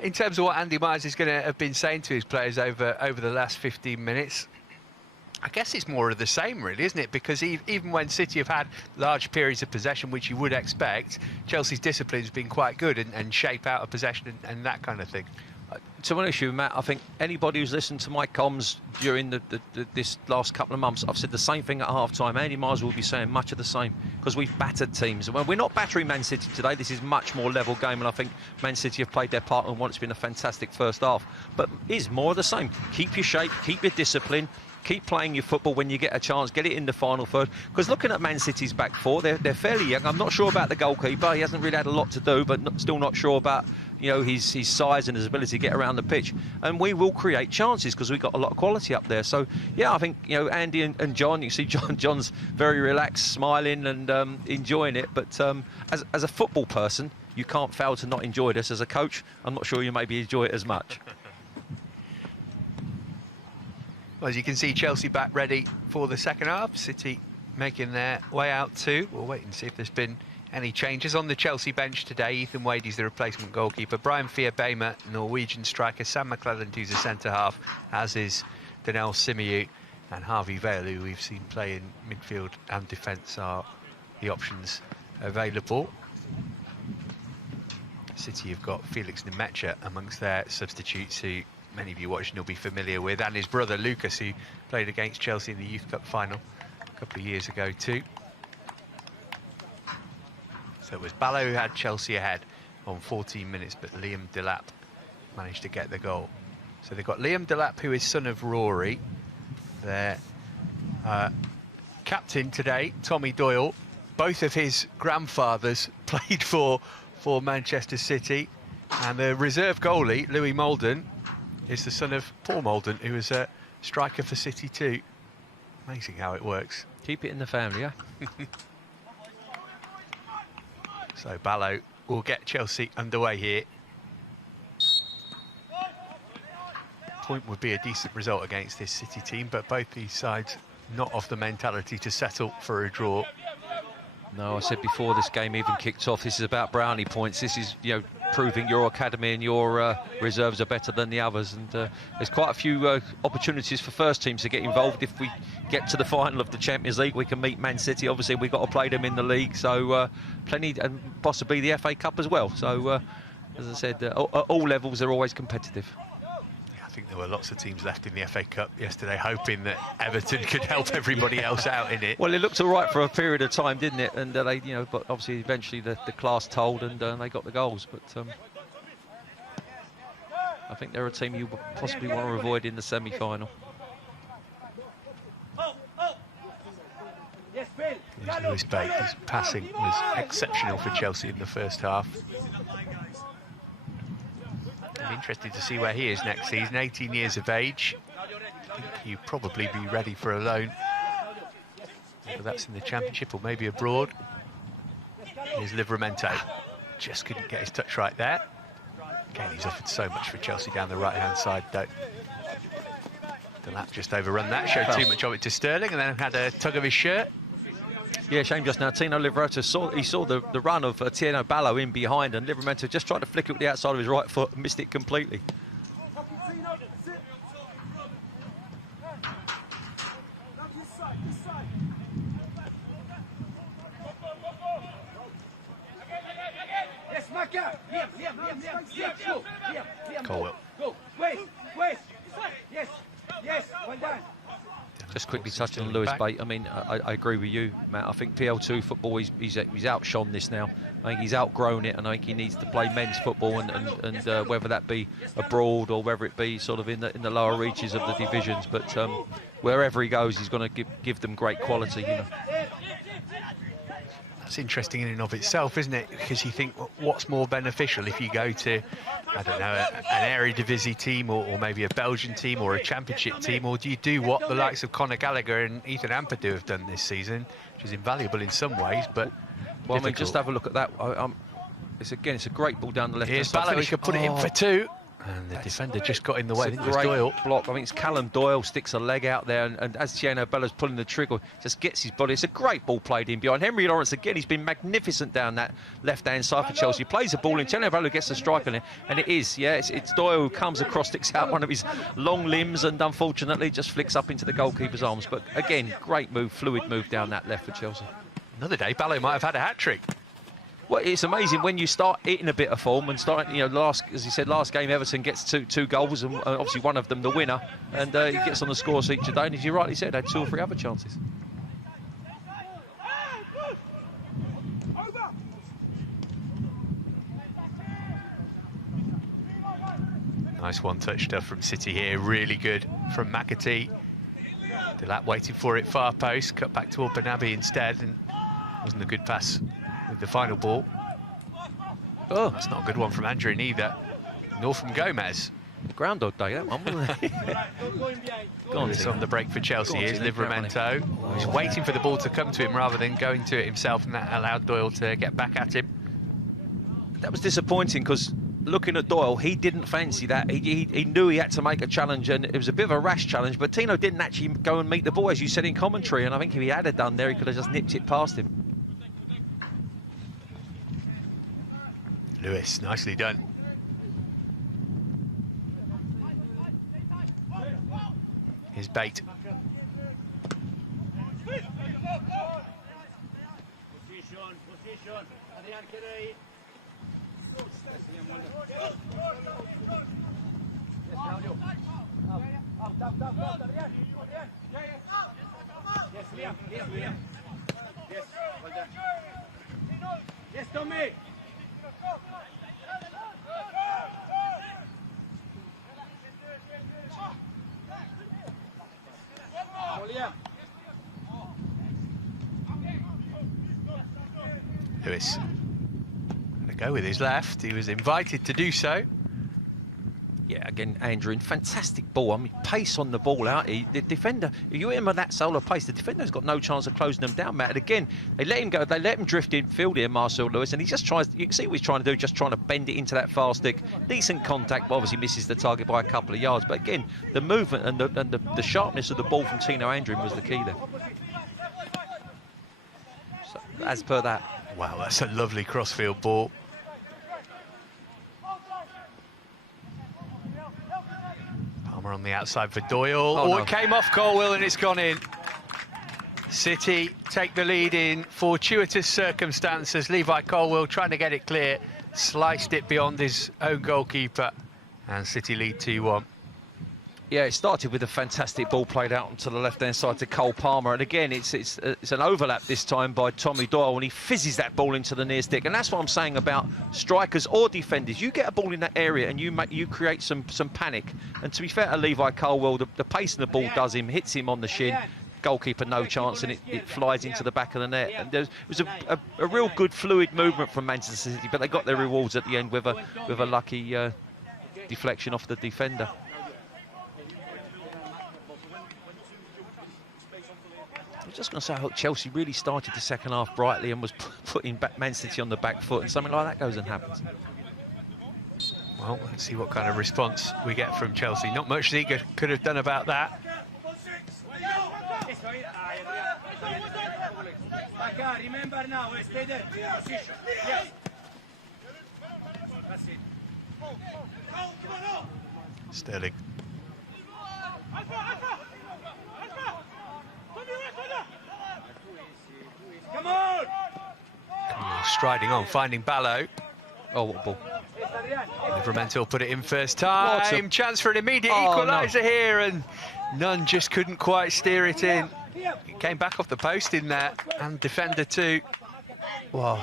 In terms of what Andy Myers is going to have been saying to his players over the last 15 minutes, I guess it's more of the same, really, isn't it? Because even when City have had large periods of possession, which you would expect, Chelsea's discipline has been quite good and shape out of possession and that kind of thing. To be honest with you, Matt, I think anybody who's listened to my comms during this last couple of months, I've said the same thing at half-time. Andy Myers will be saying much of the same, because we've battered teams. Well, we're not battering Man City today. This is much more level game, and I think Man City have played their part in what's been a fantastic first half. But it's more of the same. Keep your shape, keep your discipline, keep playing your football when you get a chance, get it in the final third. Because looking at Man City's back four, they're fairly young. I'm not sure about the goalkeeper. He hasn't really had a lot to do, but still not sure about, you know, his size and his ability to get around the pitch. And we will create chances because we've got a lot of quality up there. So, yeah, I think, you know, Andy and John, you see John's very relaxed, smiling and enjoying it. But as a football person, you can't fail to not enjoy this. As a coach, I'm not sure you maybe enjoy it as much. Well, as you can see, Chelsea back ready for the second half. City making their way out too. We'll wait and see if there's been any changes. On the Chelsea bench today, Ethan Wade is the replacement goalkeeper. Brian Fierbemer, Norwegian striker. Sam McClelland, who's a centre-half, as is Daniel Simiyu. And Harvey Vale, who we've seen play in midfield and defence, are the options available. City have got Felix Nemecha amongst their substitutes, who many of you watching will be familiar with, and his brother Lucas, who played against Chelsea in the Youth Cup final a couple of years ago too. So it was Ballo who had Chelsea ahead on 14 minutes, but Liam Delap managed to get the goal. So they've got Liam Delap, who is son of Rory. Their captain today, Tommy Doyle. Both of his grandfathers played for Manchester City. And the reserve goalie, Louis Molden, is the son of Paul Molden, who was a striker for City too. Amazing how it works. Keep it in the family, yeah? So Ballo will get Chelsea underway here. Point would be a decent result against this City team, but both these sides not of the mentality to settle for a draw. No, I said before this game even kicked off, this is about brownie points. This is, you know, proving your academy and your reserves are better than the others. And there's quite a few opportunities for first teams to get involved. If we get to the final of the Champions League, we can meet Man City. Obviously, we've got to play them in the league. So plenty, and possibly the FA Cup as well. So, as I said, at all levels, they're always competitive. I think there were lots of teams left in the FA Cup yesterday hoping that Everton could help everybody else out in it. Well, it looked all right for a period of time, didn't it? And they, you know, but obviously eventually the class told and they got the goals. But I think they're a team you possibly want to avoid in the semi-final. Lewis Bate. His passing was exceptional for Chelsea in the first half. I'm interested to see where he is next season. 18 years of age. I think he'd probably be ready for a loan. Whether that's in the Championship or maybe abroad. Here's Livramento. Just couldn't get his touch right there. Again, he's offered so much for Chelsea down the right-hand side, though. Delap just overrun that, showed too much of it to Sterling, and then had a tug of his shirt. Yeah, shame just now. Tino Livramento saw the run of Tieno Ballo in behind, and Livramento just tried to flick it with the outside of his right foot and missed it completely. Colwell. Just quickly touching on Lewis Bate. I mean, I agree with you, Matt. I think PL2 football, he's outshone this now. I think he's outgrown it, and I think he needs to play men's football, and whether that be abroad or whether it be sort of in the lower reaches of the divisions. But wherever he goes, he's going to give them great quality. You know. That's interesting in and of itself, isn't it? Because you think, what's more beneficial if you go to, I don't know, an Eredivisie team or maybe a Belgian team or a Championship team, or do you do what the likes of Conor Gallagher and Ethan Ampadu have done this season, which is invaluable in some ways, but well, I mean, just have a look at that. It's a great ball down the left. Here's Ballo, he could put it in for two. And the defender just got in the way. I think it was Doyle. Block. I mean, it's Callum Doyle sticks a leg out there, and as Tieno Ballo's pulling the trigger, just gets his body. It's a great ball played in behind. Henry Lawrence, again, he's been magnificent down that left-hand side for Chelsea. He plays the ball in, Tieno Ballo gets a strike on it, and it is, yeah, it's Doyle who comes across, sticks out one of his long limbs, and unfortunately just flicks up into the goalkeeper's arms. But again, great move, fluid move down that left for Chelsea. Another day, Ballo might have had a hat-trick. Well, it's amazing when you start hitting a bit of form and start, you know, as you said, last game Everton gets two goals, and obviously one of them the winner, and he gets on the score sheet today, and as you rightly said, had 2 or 3 other chances. Nice one-touch stuff from City here, really good from McAtee. Delap waiting for it, far post, cut back to Banabi instead, and wasn't a good pass with the final ball. Oh, that's not a good one from Andrew either, nor from Gomez. Groundhog Day, that one, wasn't it? Go on, it's on the break for Chelsea. Here's Livramento. He's waiting for the ball to come to him rather than going to it himself, and that allowed Doyle to get back at him. That was disappointing, because looking at Doyle, he didn't fancy that. He knew he had to make a challenge, and it was a bit of a rash challenge, but Tino didn't actually go and meet the ball, as you said in commentary, and I think if he had done there, he could have just nipped it past him. Lewis, nicely done. Here's Bate. Yes, Tommy. Lewis gonna go with his left. He was invited to do so. Yeah, again, Andrew, fantastic ball. I mean, pace on the ball out. The defender, if you hit him at that solar pace, the defender's got no chance of closing them down, Matt. And again, they let him go, they let him drift in field here, Marcel Lewis, and he just tries, you can see what he's trying to do, just trying to bend it into that far stick. Decent contact, but obviously misses the target by a couple of yards. But again, the movement and the sharpness of the ball from Tino Andrew was the key there. So, as per that. Wow, that's a lovely crossfield ball. Palmer on the outside for Doyle. Oh, no. It came off Colwell and it's gone in. City take the lead in fortuitous circumstances. Levi Colwell trying to get it clear, sliced it beyond his own goalkeeper, and City lead 2-1. Yeah, it started with a fantastic ball played out onto the left-hand side to Cole Palmer, and again, it's an overlap this time by Tommy Doyle, and he fizzes that ball into the near stick, and that's what I'm saying about strikers or defenders. You get a ball in that area and you create some panic. And to be fair to Levi Colwell, the pace of the ball does him, hits him on the shin. goalkeeper no chance, and it flies into the back of the net. And it was a real good fluid movement from Manchester City, but they got their rewards at the end with a lucky deflection off the defender. I was just going to say, I hope Chelsea really started the second half brightly and was putting Man City on the back foot, and something like that goes and happens. Well, let's see what kind of response we get from Chelsea. Not much Ziege could have done about that. Remember now, stay there. Position. Yes. That's it. Sterling. Come on! Striding on, finding Ballo. Oh, what a ball. Livramento will put it in first time. Chance for an immediate equaliser here, and none, just couldn't quite steer it in. It came back off the post in there, and defender too. Wow,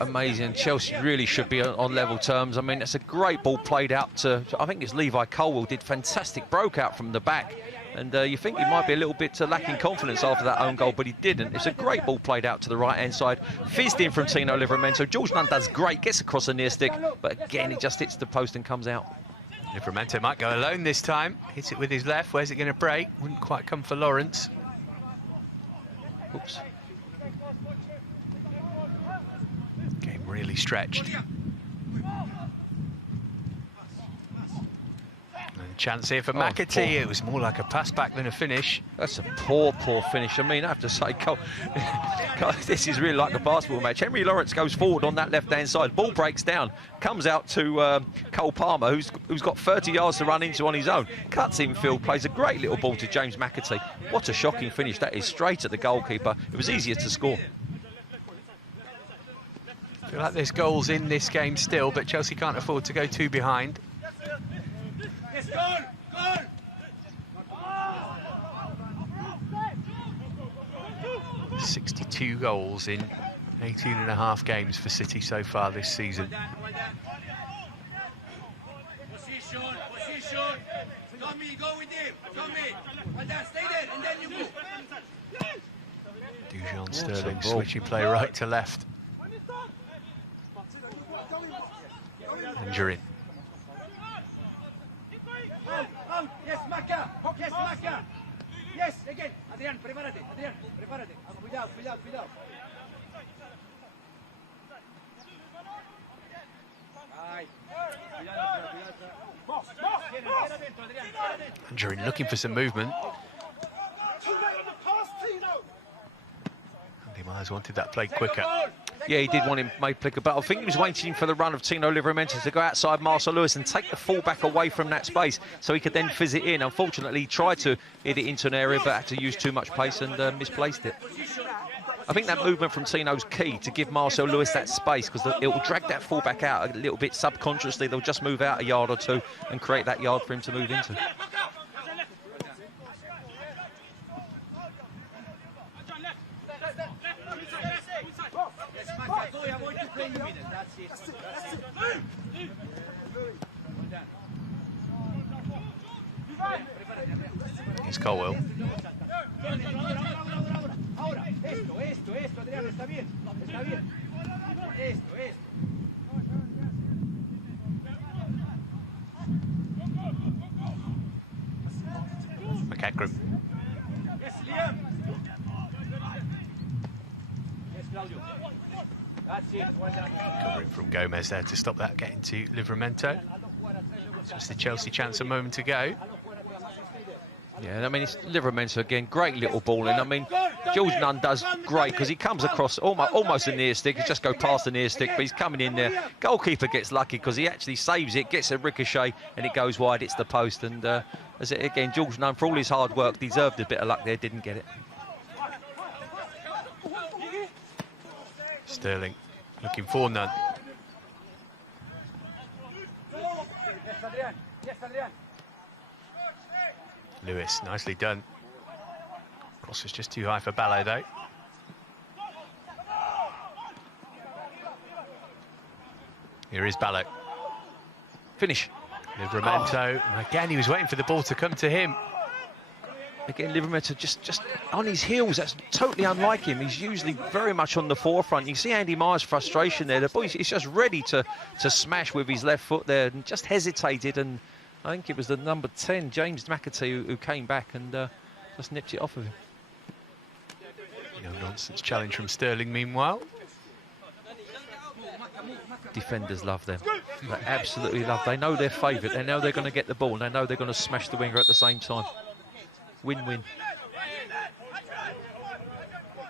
amazing. Chelsea really should be on level terms. I mean, it's a great ball played out to, I think it's Levi Colwill, did fantastic, broke out from the back. And you think he might be a little bit lacking confidence after that own goal, but he didn't. It's a great ball played out to the right-hand side. Fizzed in from Tino Livramento. George Nunn does great, gets across the near stick, but again, it just hits the post and comes out. Livramento might go alone this time. Hits it with his left. Where's it going to break? Wouldn't quite come for Lawrence. Oops. Game really stretched. Chance here for McAtee. It was more like a pass back than a finish. That's a poor finish. I mean, I have to say, this is really like a basketball match. Henry Lawrence goes forward on that left-hand side. Ball breaks down, comes out to Cole Palmer, who's got 30 yards to run into on his own. Cuts infield, plays a great little ball to James McAtee. What a shocking finish. That is straight at the goalkeeper. It was easier to score. I feel like there's goals in this game still, but Chelsea can't afford to go two behind. 62 goals in 18 and a half games for City so far this season. Position. Tommy, go with him. Tommy. And then stay there, and then you move. Dujon Sterling switching play right to left. Injury. Yes, Maka. Yes, Maka. Yes, again. Adrián, prepárate. Adrián, prepárate. Cuidado. Injury looking for some movement. Andy Myers wanted that played quicker. Yeah, he did want him made quicker, but I think he was waiting for the run of Tino Livramento to go outside Marcel Lewis and take the fullback away from that space so he could then fizz it in. Unfortunately, he tried to hit it into an area but had to use too much pace and misplaced it. I think that movement from Tino's key to give Marcel Lewis that space, because it will drag that fullback out a little bit subconsciously. They'll just move out a yard or two and create that yard for him to move into. Here's Colwill. Esto, Adrián, está bien. Esto. McEachran. Yes, Liam. Yes, Claudio. That's it. Well done. Covering from Gomez there to stop that getting to Livramento. Just the Chelsea chance a moment to go. Yeah, I mean, it's Livramento again, great little ball in. I mean, George Nunn does great because he comes across almost the near stick. He just go past the near stick, but he's coming in there. Goalkeeper gets lucky because he actually saves it, gets a ricochet, and it goes wide. It's the post. And again, George Nunn, for all his hard work, deserved a bit of luck there, didn't get it. Sterling looking for Nunn. Yes, Adrián. Lewis, nicely done. Cross was just too high for Ballo, though. Here is Ballo. Finish. Livramento. And again, he was waiting for the ball to come to him. again, Livramento just on his heels. That's totally unlike him. He's usually very much on the forefront. You can see Andy Myers' frustration there. The boy is just ready to smash with his left foot there, and just hesitated. And I think it was the number 10, James McAtee, who came back and just nipped it off of him. No nonsense challenge from Sterling meanwhile. Defenders love them. They absolutely love. They know they're favourite. They know they're going to get the ball. And they know they're going to smash the winger at the same time. Win-win.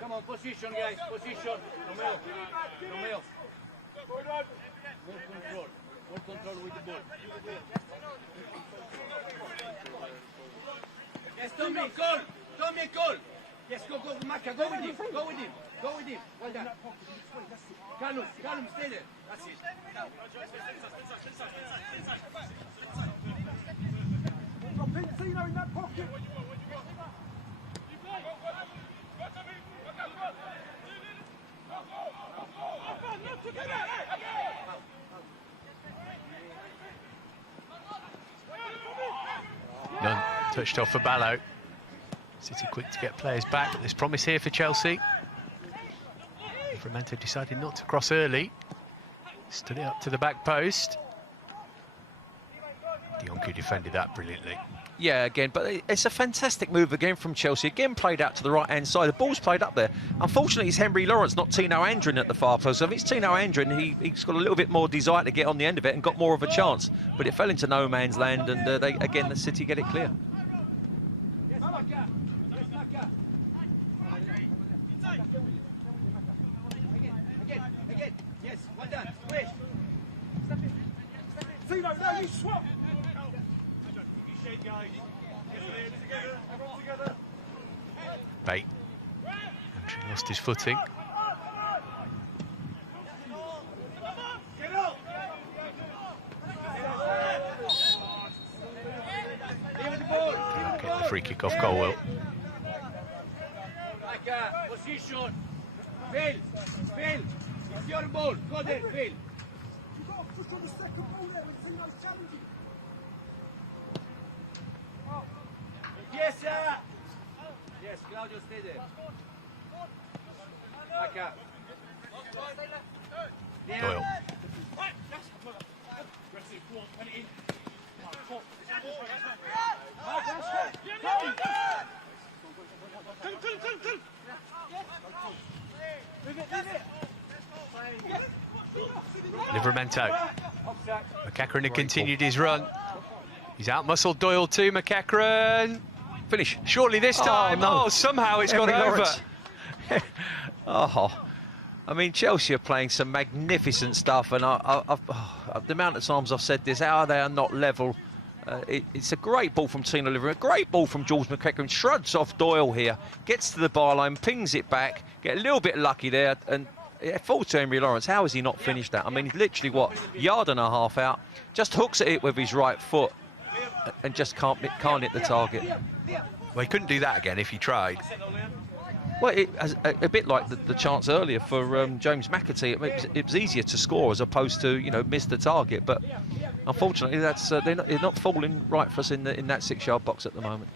Come on, position, guys, position. Romeo. More control with the ball. Yes, Tommy, call. Yes, go, Maka, go with him. Well done. Callum, stay there. That's it. Tino in that pocket. None touched off for Ballo. City quick to get players back, but there's promise here for Chelsea. Livramento decided not to cross early. Stood it up to the back post. Dionku defended that brilliantly. Yeah, again, but it's a fantastic move again from Chelsea. Again, played out to the right-hand side. The ball's played up there. Unfortunately, it's Henry Lawrence, not Tino Andrin at the far post. So if it's Tino Andrin, he's got a little bit more desire to get on the end of it and got more of a chance. But it fell into no man's land, and the City get it clear. Yes, well done. Wait. Tino, now you swap. Bate. Andrew lost his footing. Can't get the free kick off Colwell. Position. Phil. It's your ball. Go there, Phil. You've got to push on the second ball there when Tino's challenging. Yes, sir. Yes, Claudio, stay there. Maka. Doyle. Livramento. McEachran continued his run. He's out-muscled Doyle too, McEachran. Finish. Surely this time. no. Oh, somehow it's Henry gone over. Lawrence. I mean, Chelsea are playing some magnificent stuff, and the amount of times I've said this, how they are not level. It's a great ball from Tino Livramento, a great ball from George McEachran, shrugs off Doyle here, gets to the byline, pings it back, get a little bit lucky there, and it falls to Henry Lawrence. How has he not finished that? I mean, he's literally, what, yard and a half out, just hooks at it with his right foot, and just can't hit the target. Well, he couldn't do that again if he tried. Well, a bit like the chance earlier for James McAtee. It was easier to score as opposed to, miss the target. But unfortunately, that's they're not falling right for us in that 6-yard box at the moment.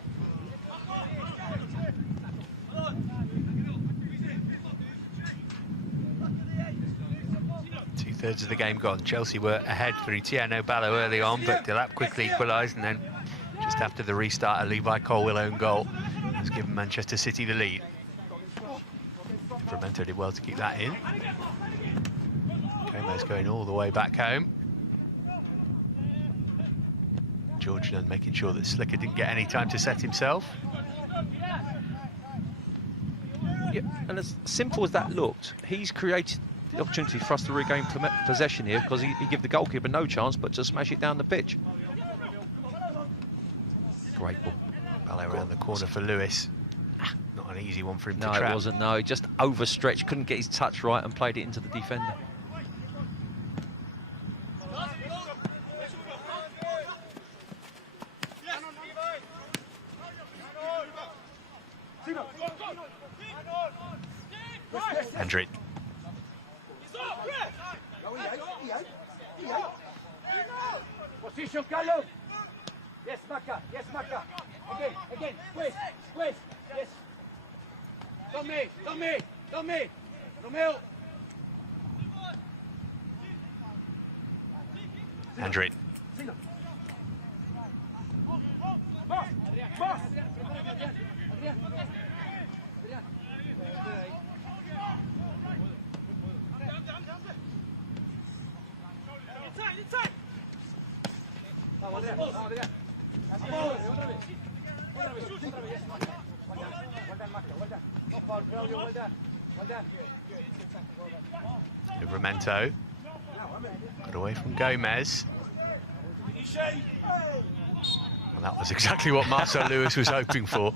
Two-thirds of the game gone. Chelsea were ahead through Tiano Ballo early on, but Delap quickly equalised, and then just after the restart, a Levi Colwill own goal has given Manchester City the lead. Livramento did well to keep that in. Como's going all the way back home. Georgian making sure that Slicker didn't get any time to set himself. Yeah, and as simple as that looked, he's created the opportunity for us to regain possession here, because he gave the goalkeeper no chance but to smash it down the pitch. Great ball. Ballet around the corner for Lewis. Not an easy one for him to trap. No, it wasn't. No, he just overstretched, couldn't get his touch right and played it into the defender. Hendrick. Position, Carlo. Yes, Maka. Again. Squeeze. Yes. Tommy. Romeo. Andrew. Livramento got away from Gomez. Well, that was exactly what Marcel Lewis was hoping for.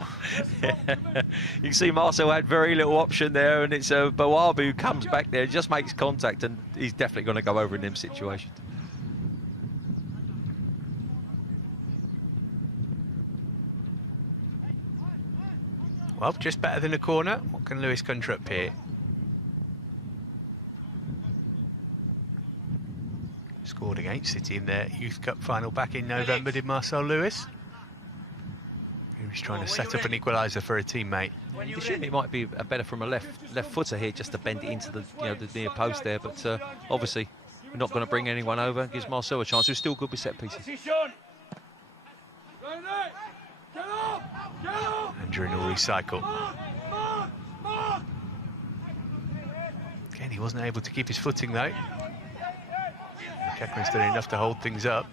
You can see Marcel had very little option there, and it's Boabu who comes back there, just makes contact, and he's definitely going to go over in them situations. Well, just better than a corner. What can Lewis conjure up here? Scored against City in their Youth Cup final back in November, did Marcel Lewis. He was trying to set up an equaliser for a teammate. It might be better from a left footer here, just to bend it into the the near post there. But obviously, we're not going to bring anyone over. Gives Marcel a chance. We're still good with set pieces. Andrew will recycle. Again, he wasn't able to keep his footing though. Kekman's done enough to hold things up.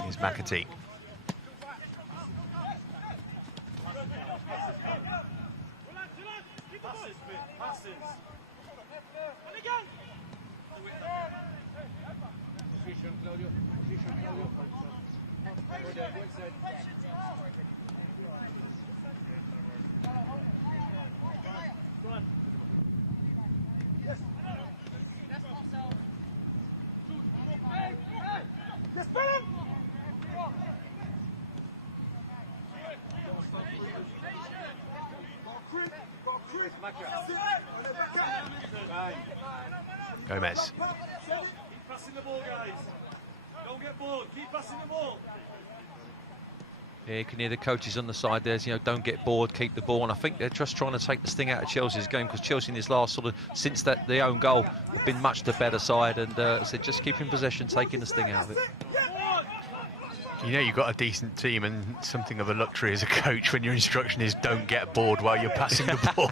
Here's McAtee. Gomez. Keep passing the ball, guys. Don't get bored. Keep passing the ball. Yeah, you can hear the coaches on the side there, don't get bored, keep the ball. And I think they're just trying to take the sting out of Chelsea's game, because Chelsea in this last since the own goal, have been much the better side. And so just keeping possession, taking the sting out of it. You know you've got a decent team, and something of a luxury as a coach when your instruction is don't get bored while you're passing the ball.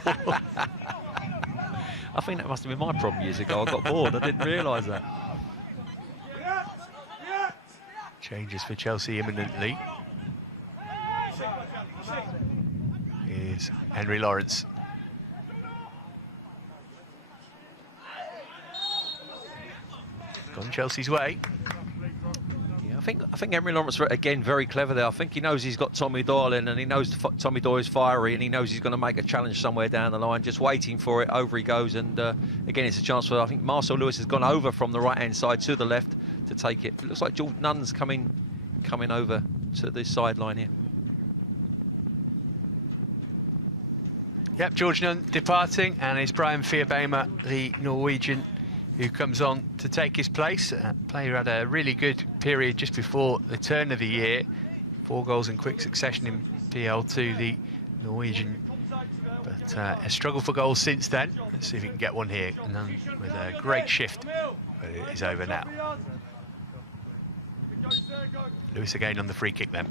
I think that must have been my problem years ago. I got bored. I didn't realise that. Changes for Chelsea imminently. Here's Henry Lawrence. Gone Chelsea's way. I think Henry Lawrence, again, very clever there. I think he knows he's got Tommy Doyle in, and he knows Tommy Doyle is fiery, and he knows he's going to make a challenge somewhere down the line, just waiting for it. Over he goes, and again, it's a chance for, I think Marcel Lewis has gone over from the right-hand side to the left to take it. It looks like Jordan Nunn's coming over to this sideline here. Yep, George Nunn departing, and it's Brian Fierbamer, the Norwegian, who comes on to take his place. Player had a really good period just before the turn of the year. 4 goals in quick succession in PL2, the Norwegian. But a struggle for goals since then. Let's see if he can get one here. And then with a great shift, but it is over now. Lewis again on the free kick then.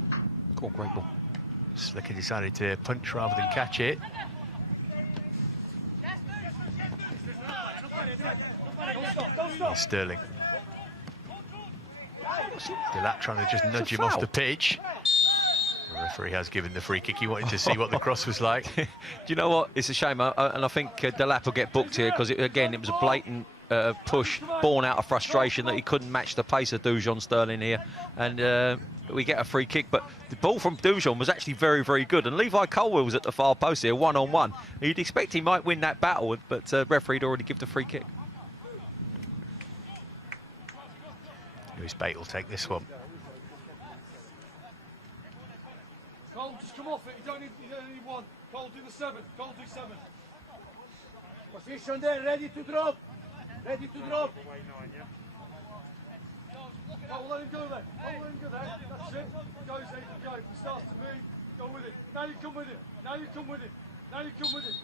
Cool, great ball. Slicker decided to punch rather than catch it. Here's Sterling. Delap trying to just nudge him off the pitch. The referee has given the free kick. He wanted to see what the cross was like. Do you know what? It's a shame, and I think Delap will get booked here, because again, it was a blatant push born out of frustration that he couldn't match the pace of Dujon Sterling here, and we get a free kick. But the ball from Dujon was actually very, very good, and Levi Colwell was at the far post here, one-on-one. You'd expect he might win that battle, but referee had already given the free kick. Lewis Bate will take this one. Cole, just come off it. You don't need one. Cole, do the 7. Cole, do 7. Position there, ready to drop. Ready to drop. Oh, let him go there. Oh, let him go there. That's it. Goes there, go. If he starts to move, go with it. Now you come with it. Now you come with it. Now you come with it.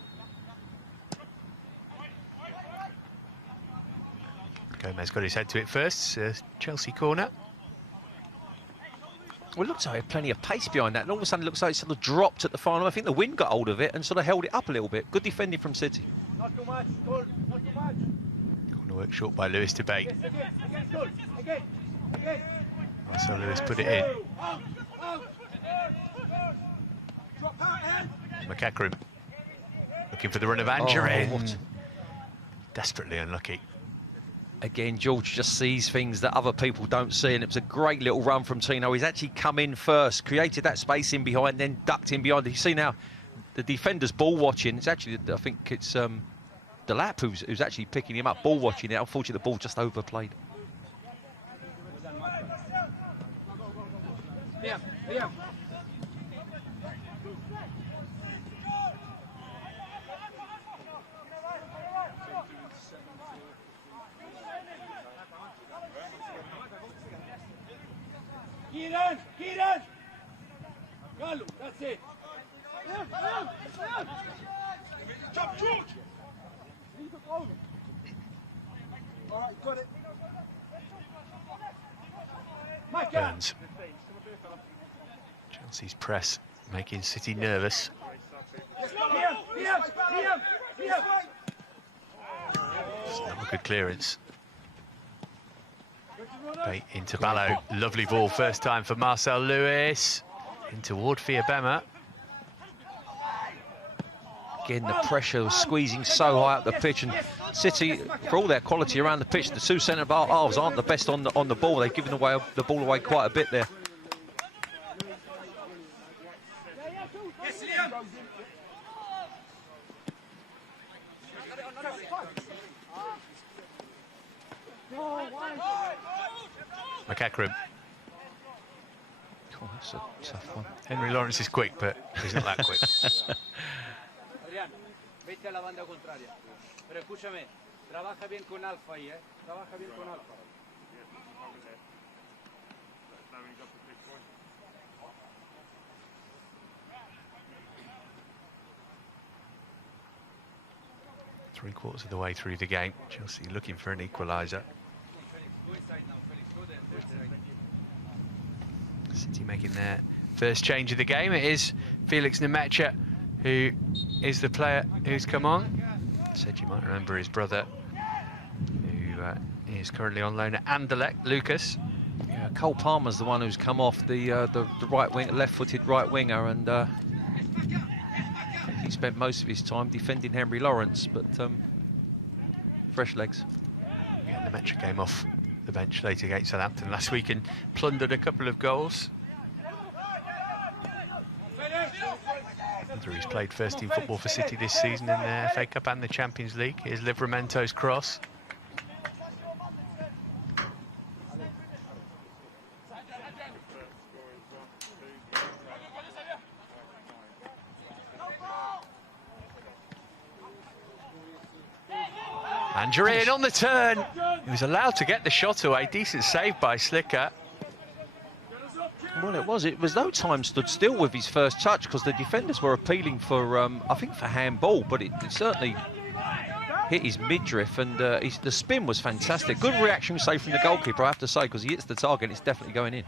Gomez got his head to it first. Chelsea corner. Well, it looks like he had plenty of pace behind that, and all of a sudden it looks like it sort of dropped at the final. I think the wind got hold of it and sort of held it up a little bit. Good defending from City. Not too much. Good. Not too much. Corner work short by Lewis to Bate. Again, good. Again. Marcel Lewis put it in. Drop out, Ed. McEachran looking for the run of Angerin. Oh, what? Desperately unlucky. Again, George just sees things that other people don't see, and it was a great little run from Tino. He's actually come in first, created that space in behind, then ducked in behind. You see now, the defender's ball watching. It's actually, I think it's Delap who's actually picking him up, ball watching it. Unfortunately, the ball just overplayed. Liam. Get in! Gallo, that's it. Jump, George! Leave it alone. All right, got it. Burns. Chelsea's press making City nervous. Liam. It's not a good clearance. Bate into Ballo. Lovely ball first time for Marcel Lewis. In toward Fiabema. Again, the pressure was squeezing so high up the pitch, and City, for all their quality around the pitch, the two centre halves aren't the best on the ball. They've given away the ball away quite a bit there. McEachran. Oh, that's a tough one. Henry Lawrence is quick, but he's not that quick. Adrián, vete a la banda contraria. Pero escúchame, trabaja bien con Alfa ahí, ¿eh? Trabaja bien con Alfa. 3/4 of the way through the game. Chelsea looking for an equaliser. City making their first change of the game. It is Felix Nemecha who is the player who's come on. Said you might remember his brother, who is currently on loan at Anderlecht, Lucas. Yeah, Cole Palmer's the one who's come off the right wing, left-footed right winger, and he spent most of his time defending Henry Lawrence, but fresh legs. Yeah, Nemecha came off the bench late against Southampton last week and plundered a couple of goals. He's played first team football for City this season in the FA Cup and the Champions League. Here's Livramento's cross. Angerin on the turn. He was allowed to get the shot away. Decent save by Slicker. Well, it was no time stood still with his first touch, because the defenders were appealing for, I think, for handball, but it certainly hit his midriff, and the spin was fantastic. Good reaction, say, from the goalkeeper, I have to say, because he hits the target, it's definitely going in.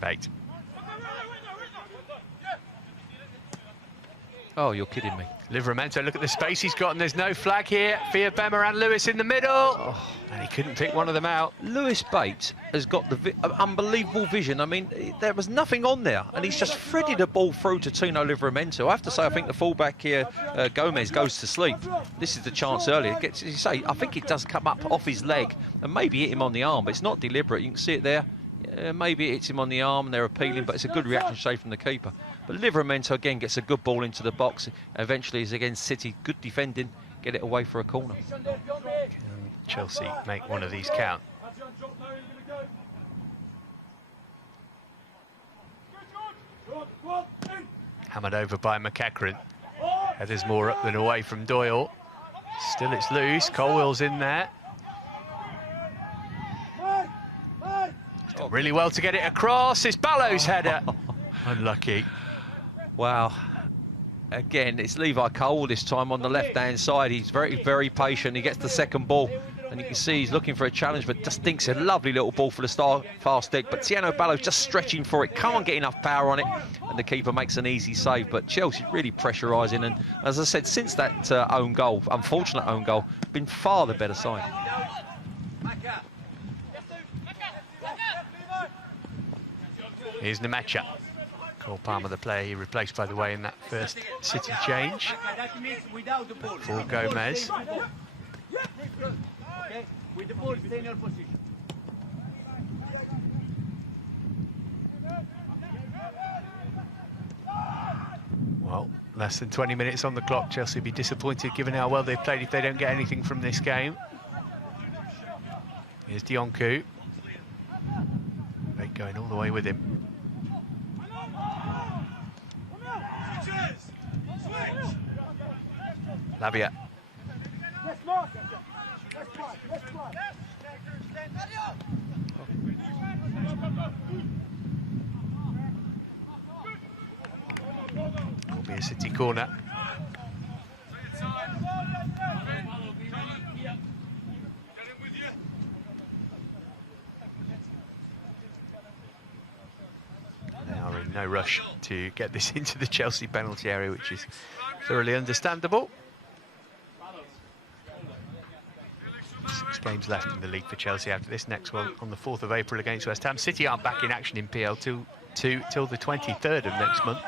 Bate. Oh, you're kidding me. Livramento, look at the space he's got, and there's no flag here. Fiabema and Lewis in the middle. Oh, and he couldn't pick one of them out. Lewis Bate has got the unbelievable vision. I mean, there was nothing on there, and he's just threaded a ball through to Tino Livramento. I have to say, I think the fullback here, Gomez, goes to sleep. This is the chance earlier. Gets, as you say, I think it does come up off his leg and maybe hit him on the arm, but it's not deliberate. You can see it there. Maybe it hits him on the arm, and they're appealing, but it's a good reaction, say, from the keeper. But Livramento again gets a good ball into the box. Eventually is against City, good defending, get it away for a corner. Can Chelsea make one of these count? Hammered over by McEachran. Header's more up than away from Doyle. Still it's loose. Colwell's in there. He's done really well to get it across. It's Ballow's header. Unlucky. Wow. Again, it's Levi Colwill this time on the left-hand side. He's very, very patient. He gets the second ball, and you can see he's looking for a challenge, but just thinks a lovely little ball for the far stick. But Tiano Ballow's just stretching for it, can't get enough power on it, and the keeper makes an easy save. But Chelsea really pressurising, and as I said, since that own goal, unfortunate own goal, been far the better side. Here's Nemecha. Cole Palmer, the player he replaced, by the way, in that first City change for Gomez. With the ball, stay in your position. Well, less than 20 minutes on the clock. Chelsea will be disappointed given how well they've played if they don't get anything from this game. Here's Dionku. Right, going all the way with him. Lavia. Will be a City corner. They are in no rush to get this into the Chelsea penalty area, which is thoroughly understandable. 6 games left in the league for Chelsea after this next one on the 4th of April against West Ham. City aren't back in action in PL till the 23rd of next month.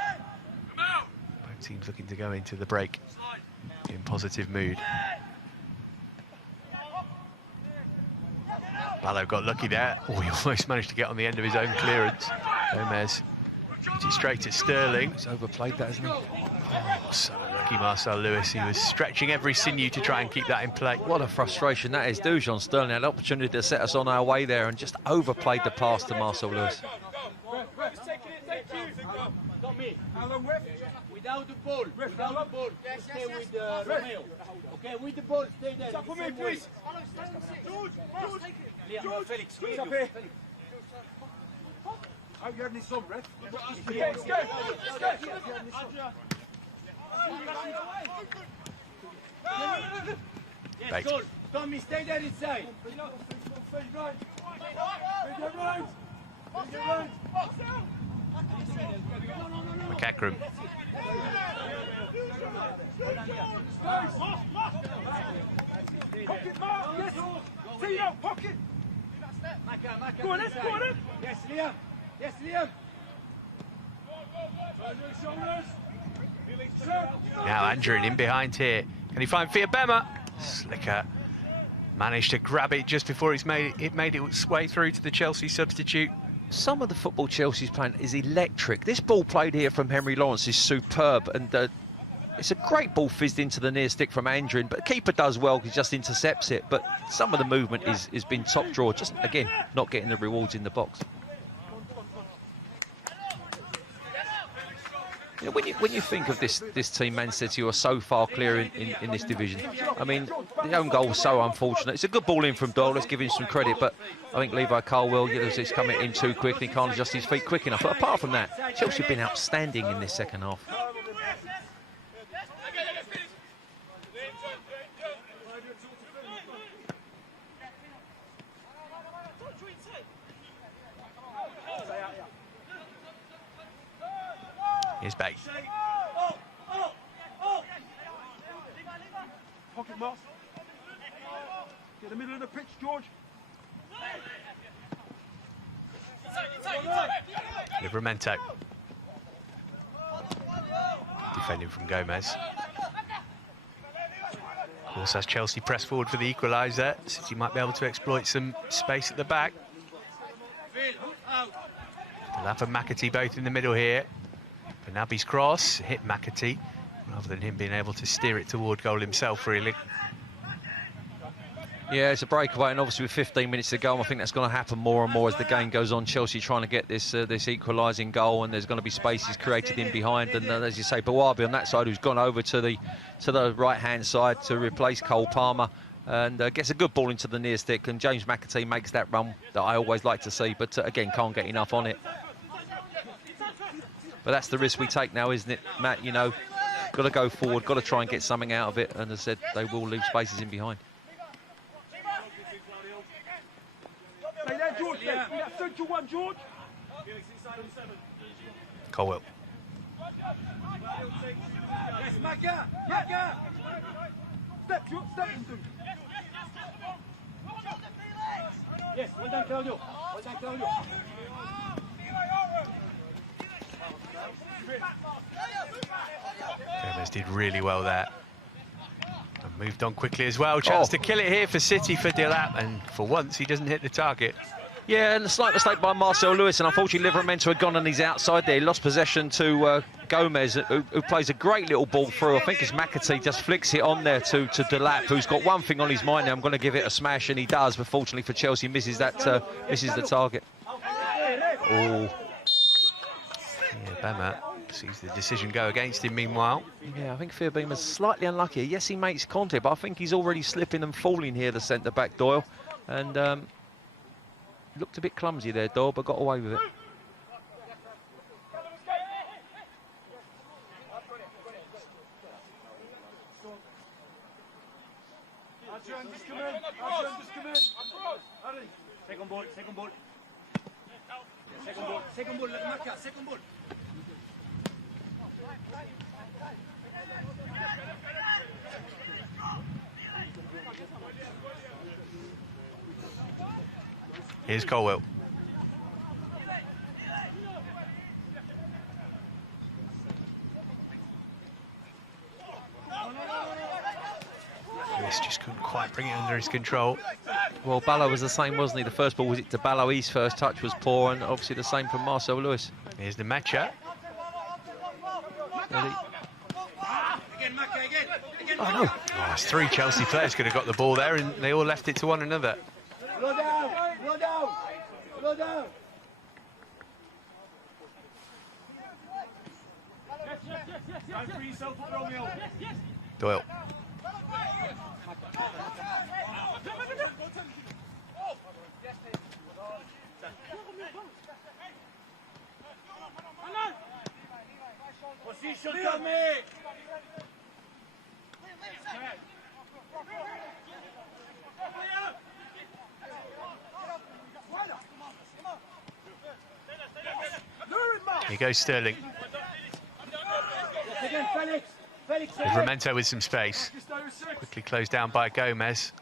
Both teams looking to go into the break in positive mood. Ballo got lucky there. Oh, he almost managed to get on the end of his own clearance. Gomez puts it straight at Sterling. He's overplayed that, hasn't he? Oh, so lucky Marcel Lewis. He was stretching every sinew to try and keep that in play. What a frustration that is. Dujon Sterling had an opportunity to set us on our way there and just overplayed the pass to Marcel Lewis. Without the ball, stay with Romeo. Okay, with the ball, stay there. Stop for me, please. Liam, Felix, wait. Stop here. Hope you had any sun, ref. Let's go. Yes, goal. Tommy, stay there inside. McEachran. Pocket, Mark. Yes. Tino, pocket. Maka, Go on in. Yes, Liam. Yes, Liam. Now Andrew in behind here. Can he find Fiabema? Slicker managed to grab it just before it made its way through to the Chelsea substitute. Some of the football Chelsea's playing is electric. This ball played here from Henry Lawrence is superb, and it's a great ball fizzed into the near stick from Andrin, but the keeper does well, he just intercepts it. But some of the movement has been top draw, just again not getting the rewards in the box. You know, when you think of this team, Man City, who are so far clear in this division, I mean, the own goal was so unfortunate. It's a good ball in from Doyle, let's give him some credit, but I think Levi Colwill, he's coming in too quick, he can't adjust his feet quick enough. But apart from that, Chelsea have been outstanding in this second half. Here's Bate. Pocket, Mark. Get the middle of the pitch, George. Livramento. Defending from Gomez. Of course, as Chelsea press forward for the equaliser, City might be able to exploit some space at the back. Delap and McAtee both in the middle here. Banabi's cross hit McAtee, rather than him being able to steer it toward goal himself, really. Yeah, it's a breakaway, and obviously with 15 minutes to go, I think that's going to happen more and more as the game goes on. Chelsea trying to get this equalising goal, and there's going to be spaces created in behind. And as you say, Bawabi on that side, who's gone over to the right-hand side to replace Cole Palmer, and gets a good ball into the near stick. And James McAtee makes that run that I always like to see, but again, can't get enough on it. But that's the risk we take now, isn't it, Matt? You know, got to go forward, got to try and get something out of it. And as I said, they will leave spaces in behind. Stay there, George. Yeah. That central one, George. Colwell. Yes, Maka! Maka! Step, George. Step into. Yes, well done, Claudio. Well done, Claudio. Gomez did really well there. And moved on quickly as well. Chance to kill it here for City for Delap, and for once he doesn't hit the target. Yeah, and a slight mistake by Marcel Lewis, and unfortunately Livramento had gone on his outside there. He lost possession to Gomez, who plays a great little ball through. I think it's McAtee just flicks it on there to Delap, who's got one thing on his mind now. I'm going to give it a smash, and he does, but fortunately for Chelsea, misses misses the target. Oh. Yeah, Bama sees the decision go against him meanwhile. Yeah, I think Firbeamer's slightly unlucky. Yes, he makes contact, but I think he's already slipping and falling here, the centre-back, Doyle. And looked a bit clumsy there, Doyle, but got away with it. Second ball, second ball. Second ball, second ball, Maka, second ball. Here's Colwell. Lewis just couldn't quite bring it under his control. Well, Ballo was the same, wasn't he? The first ball was it to Ballo. His first touch was poor, and obviously the same from Marcel Lewis. Here's the matcher. Oh, no. Oh, it's 3 Chelsea players could have got the ball there, and they all left it to one another. Slow down, slow down, slow down. Time for yourself, Romeo. Doyle. Position, Tommy. Here goes Sterling. Again, Felix. Felix. Livramento with some space. Quickly closed down by Gomez.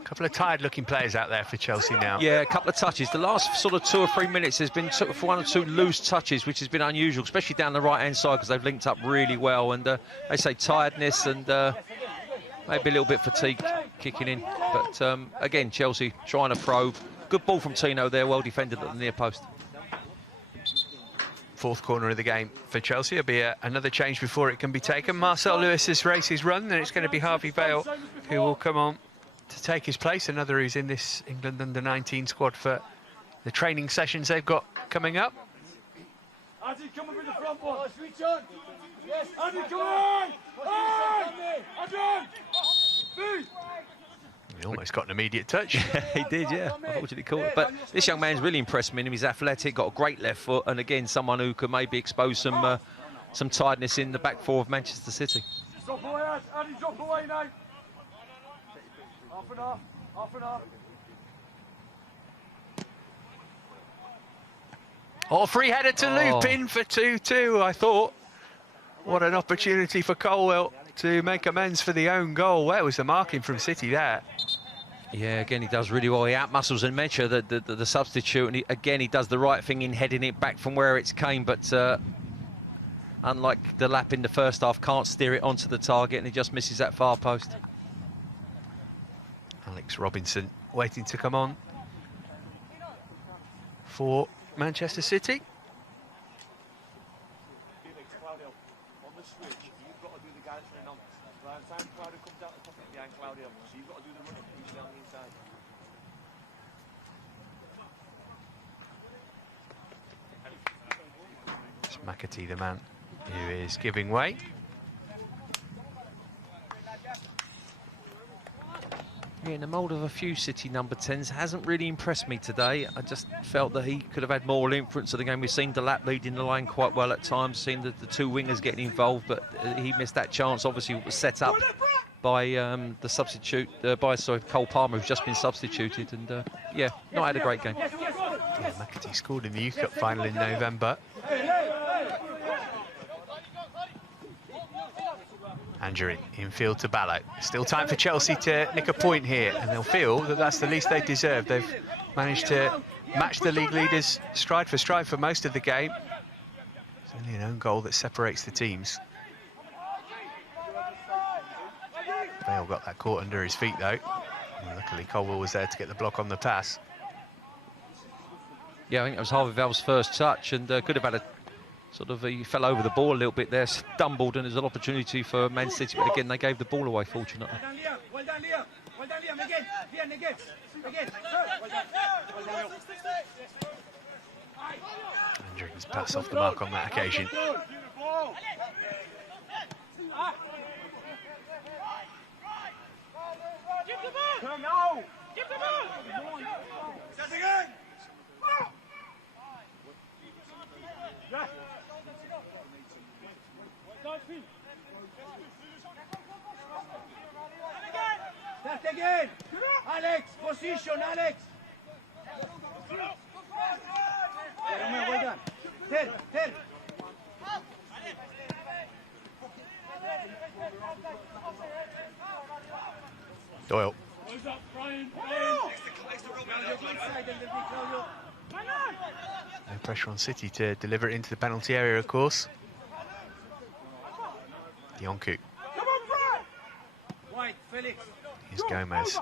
A couple of tired-looking players out there for Chelsea now. Yeah, a couple of touches. The last sort of 2 or 3 minutes there's been 1 or 2 loose touches, which has been unusual, especially down the right-hand side, because they've linked up really well. And they say tiredness and maybe a little bit fatigue kicking in. But again, Chelsea trying to probe. Good ball from Tino there, well defended at the near post. 4th corner of the game for Chelsea. It'll be another change before it can be taken. Marcel Lewis's race is run, and it's going to be Harvey Vale who will come on to take his place. Another who's in this England under-19 squad for the training sessions they've got coming up. Andy, come up with the front one. Switch on. Yes, Andy, come on. Andy. He almost got an immediate touch. He did, yeah. Unfortunately caught it. But this young man's really impressed me. He's athletic, got a great left foot, and again, someone who could maybe expose some tiredness in the back 4 of Manchester City. Drop away, Andy, drop away now. Half and half, half and half. Oh, free header to Lupin for 2-2, I thought. What an opportunity for Colwell to make amends for the own goal. Where was the marking from City there? Yeah, again, he does really well. He outmuscles and Mecha, the substitute, and again, he does the right thing in heading it back from where it's came, but unlike the lap in the first half, can't steer it onto the target, and he just misses that far post. Alex Robinson waiting to come on for Manchester City. on the switch, you've got to do the guy that's running on. By the time Claudio comes out the top of behind Claudio, so you've got to do the running usually on the inside. It's McAtee, the man who is giving way. Yeah, in the mould of a few City number 10s, hasn't really impressed me today. I just felt that he could have had more influence of the game. We've seen Delap leading the line quite well at times, seen the two wingers getting involved, but he missed that chance. Obviously, it was set up by the substitute, Cole Palmer, who's just been substituted, and yeah, not had a great game. Yeah, McAtee scored in the Youth Cup final in November. Andrew infield to Ballo. Still time for Chelsea to nick a point here, and they'll feel that that's the least they deserve. They've managed to match the league leaders stride for most of the game. It's only an own goal that separates the teams. Bale got that caught under his feet though. And luckily Colwell was there to get the block on the pass. Yeah, I think it was Harvey Val's first touch, and could have had a sort of, he fell over the ball a little bit there, stumbled, and there's an opportunity for Man City, but again, they gave the ball away, fortunately. Well done, Liam. Well done, Liam. Again. Andrew's pass off the mark on that occasion. Start again! Alex! Position, Alex! Romeo, well done. Ter. Doyle. No pressure on City to deliver it into the penalty area, of course. Dionku. White, Felix. Here's Gomez.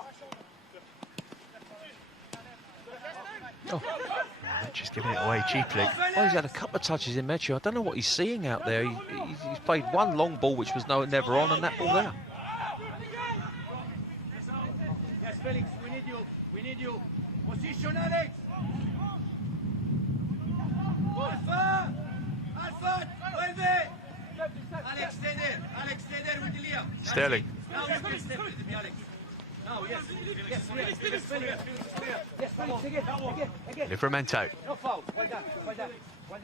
Oh. Just giving it away cheaply. Well, he's had a couple of touches in Metro. I don't know what he's seeing out there. He's played one long ball, which was never on, and that ball there. Yes, Felix, we need you. Position, Alex. Alpha, vuelve. Alex, stay there with Liam. Sterling. Now you can step with me, Alex. Now, yes, Felix. Yes, Felix, again. Livramento. No foul. Well done, Felix. Well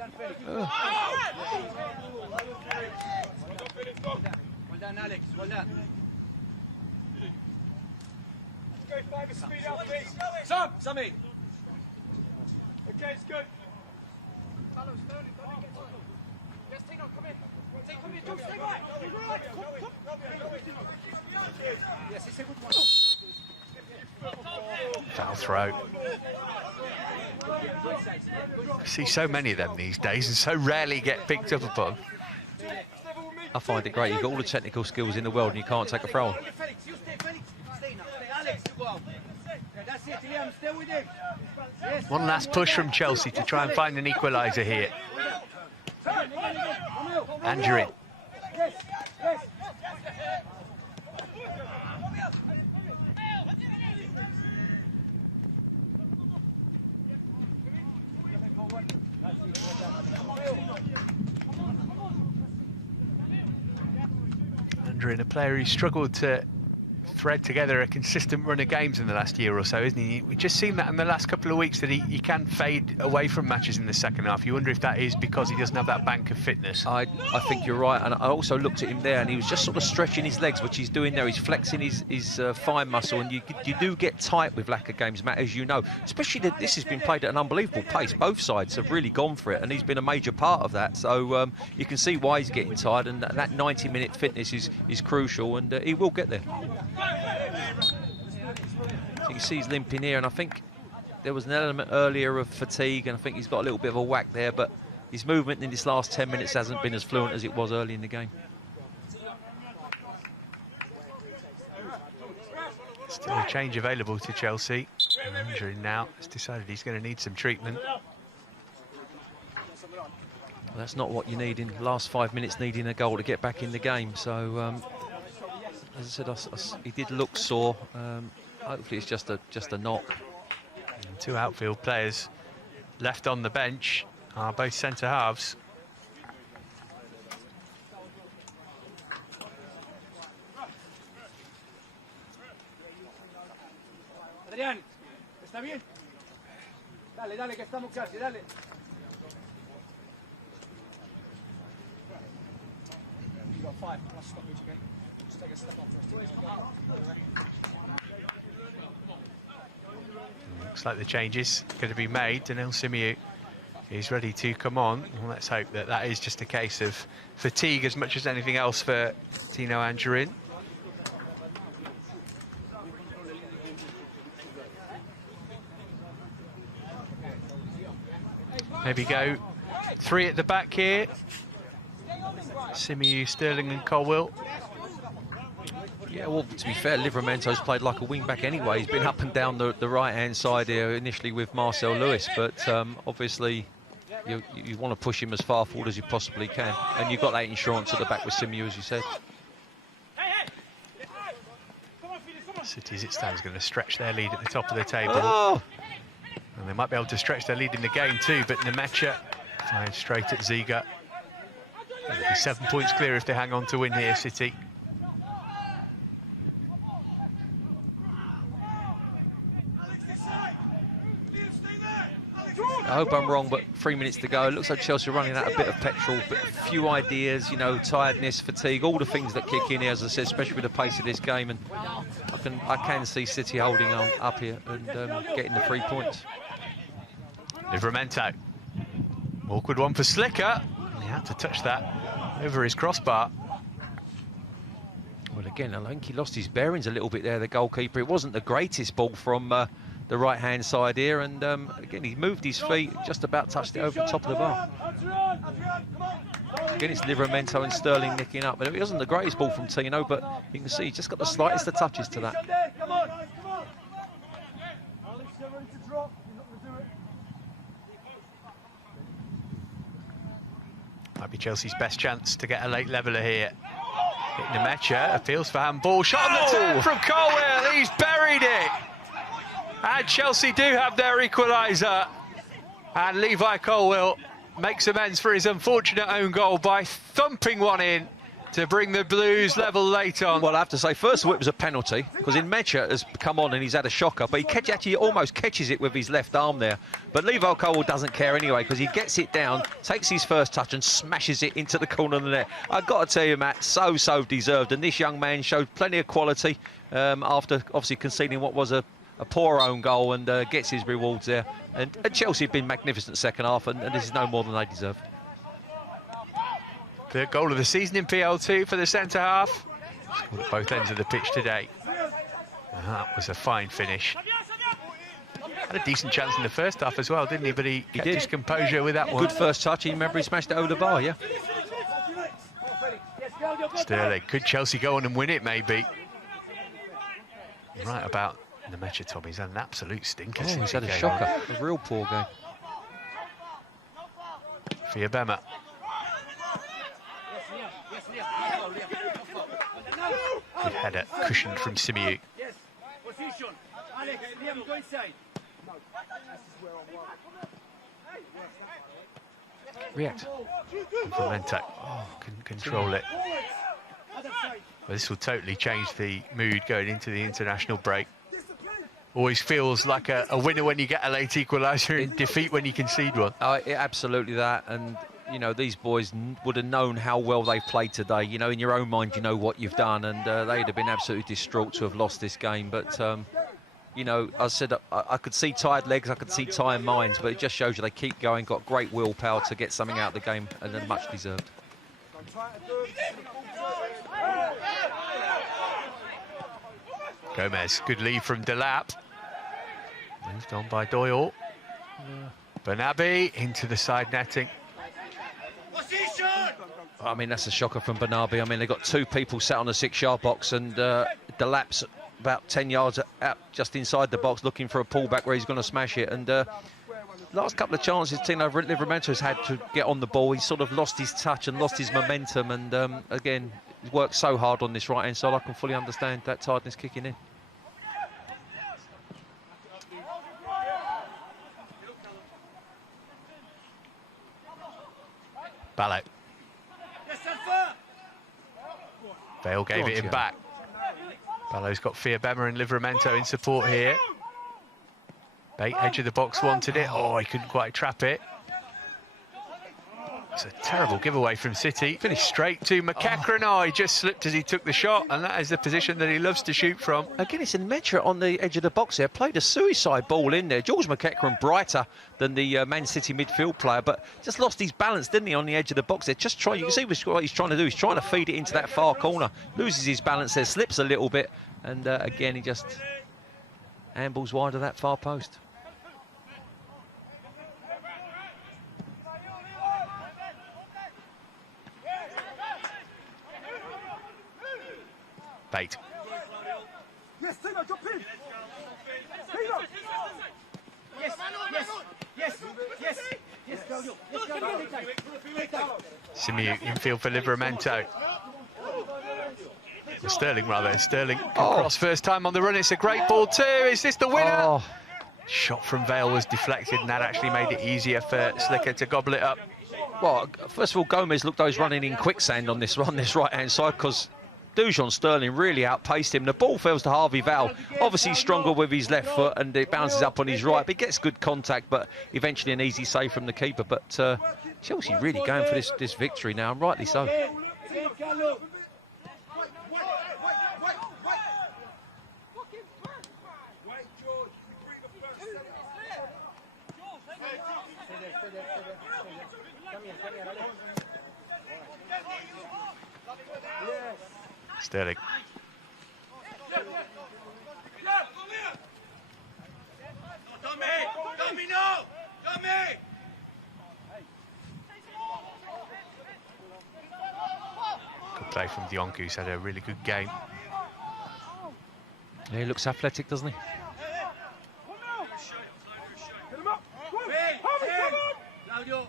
done, Alex. Well done. Okay, Fiver, speed up, please. Sammy. Okay, it's good. Yes, Tino, come in. Come in, stay right. Yes, it's a good one. Foul throw. I see so many of them these days and so rarely get picked up upon. I find it great. You've got all the technical skills in the world and you can't take a throw on. Felix, you stay, Felix. Stay now. Alex, you go out. That's it, Liam. Stay with him. Yes. One last push from Chelsea to try and find an equaliser here. Andrew. Yes. Andrew, a player who struggled to thread together a consistent run of games in the last year or so, isn't he? We've just seen that in the last couple of weeks, that he can fade away from matches in the second half. You wonder if that is because he doesn't have that bank of fitness. I think you're right, and I also looked at him there, and he was just sort of stretching his legs, which he's doing there. He's flexing his thigh muscle, and you do get tight with lack of games, Matt, as you know. Especially that this has been played at an unbelievable pace. Both sides have really gone for it, and he's been a major part of that. So you can see why he's getting tired, and that 90-minute fitness is crucial, and he will get there. So you can see he's limping here, and I think there was an element earlier of fatigue, and I think he's got a little bit of a whack there, but his movement in this last 10 minutes hasn't been as fluent as it was early in the game. Still a change available to Chelsea. Andrew now has decided he's going to need some treatment. That's not what you need in the last 5 minutes, needing a goal to get back in the game. So, as I said, he did look sore. Hopefully it's just a knock. And 2 outfield players left on the bench are both centre halves. Adrián, ¿está bien? Dale, dale, que estamos casi, dale. You got 5. I'll stop each game. Just take a step off. Looks like the change is going to be made. Daniil Simiu is ready to come on. Well, let's hope that that is just a case of fatigue as much as anything else for Tino Anjorin. Maybe go 3 at the back here. Simiu, Sterling and Colwill. Yeah, well, to be fair, Livramento's played like a wing-back anyway. He's been up and down the right-hand side here, initially with Marcel Lewis, but obviously you want to push him as far forward as you possibly can. And you've got that insurance at the back with Simiu, as you said. City's it stands going to stretch their lead at the top of the table. Oh! And they might be able to stretch their lead in the game too, but Nemecha fired straight at Ziga. They'll be 7 points clear if they hang on to win here, City. I hope I'm wrong, but 3 minutes to go. It looks like Chelsea are running out a bit of petrol, but a few ideas, you know, tiredness, fatigue, all the things that kick in here, as I said, especially with the pace of this game. And I can see City holding on up here and getting the 3 points. Livramento. Awkward one for Slicker. He had to touch that over his crossbar. Well, again, I think he lost his bearings a little bit there, the goalkeeper. It wasn't the greatest ball from the right-hand side here, and again, he moved his feet, just about touched it over the top of the bar. Again, it's Livramento and Sterling nicking up, but it wasn't the greatest ball from Tino, but you can see he's just got the slightest of touches to that. Might be Chelsea's best chance to get a late leveller here. Nemecha appeals for handball. Shot on the turn from Colwill. He's buried it. And Chelsea do have their equaliser. And Levi Colwill makes amends for his unfortunate own goal by thumping one in to bring the Blues level late on. Well, I have to say, first of all, it was a penalty, because Nemecha has come on and he's had a shocker, but he actually almost catches it with his left arm there. But Levi Colwill doesn't care anyway, because he gets it down, takes his first touch and smashes it into the corner of the net. I've got to tell you, Matt, so deserved. And this young man showed plenty of quality after obviously conceding what was a poor own goal, and gets his rewards there. And Chelsea have been magnificent second half, and this is no more than they deserve. The goal of the season in PL2 for the centre half. Scored at both ends of the pitch today. And that was a fine finish. Had a decent chance in the first half as well, didn't he? But he kept his composure with that one. Good first touch. You remember he smashed it over the bar, yeah? Sterling. Could Chelsea go on and win it, maybe? Right about Nemecha, Tom. He's had an absolute stinker. Oh, he's had a shocker. A real poor game. Fiabema. Good header, cushioned from Simiu. Yes, position. Alex, Liam, go inside. React. Livramento. Oh, couldn't control it. Well, this will totally change the mood going into the international break. Always feels like a winner when you get a late equaliser and defeat when you concede one. Absolutely that. And you know, these boys would have known how well they've played today. You know, in your own mind, you know what you've done, and they'd have been absolutely distraught to have lost this game. But, you know, I said I could see tired legs, I could see tired minds, but it just shows you they keep going, got great willpower to get something out of the game, and then much deserved. Gomez, good lead from Delap. Moved on by Doyle. Bernabe into the side netting. I mean, that's a shocker from Bernabe. I mean, they've got 2 people sat on the 6-yard box, and Delap's about 10 yards out just inside the box looking for a pullback where he's going to smash it. And last couple of chances Timo Livramento's had to get on the ball, he's sort of lost his touch and lost his momentum, and again, he's worked so hard on this right-hand side. I can fully understand that tiredness kicking in. Ballo. Vale gave it in back. Ballo's got Fiabema and Livramento in support here. Bate, edge of the box, wanted it. Oh, he couldn't quite trap it. It's a terrible giveaway from City. Finished straight to McEachran. Oh, he just slipped as he took the shot, and that is the position that he loves to shoot from. Again, it's in Metra on the edge of the box there. Played a suicide ball in there. George McEachran brighter than the Man City midfield player, but just lost his balance, didn't he, on the edge of the box there? Just try. You can see what he's trying to do. He's trying to feed it into that far corner. Loses his balance there, slips a little bit, and again, he just ambles wide of that far post. Bate. Yes, Timo, drop in. Timo. Yes, yes, yes, yes, Claudio. Yes, Claudio. Take time. Simeon infield for Livramento. Sterling, rather. Sterling cross first time on the run. It's a great ball too. Is this the winner? Oh. Shot from Vale was deflected, and that actually made it easier for Slicker to gobble it up. Well, first of all, Gomez looked like he was running in quicksand on this right-hand side, because Dujon Sterling really outpaced him. The ball falls to Harvey Vale. Obviously stronger with his left foot, and it bounces up on his right, but he gets good contact, but eventually an easy save from the keeper. But Chelsea really going for this victory now, and rightly so. Sterling. Good play from Dionk, who's had a really good game. Yeah, he looks athletic, doesn't he? Claudio,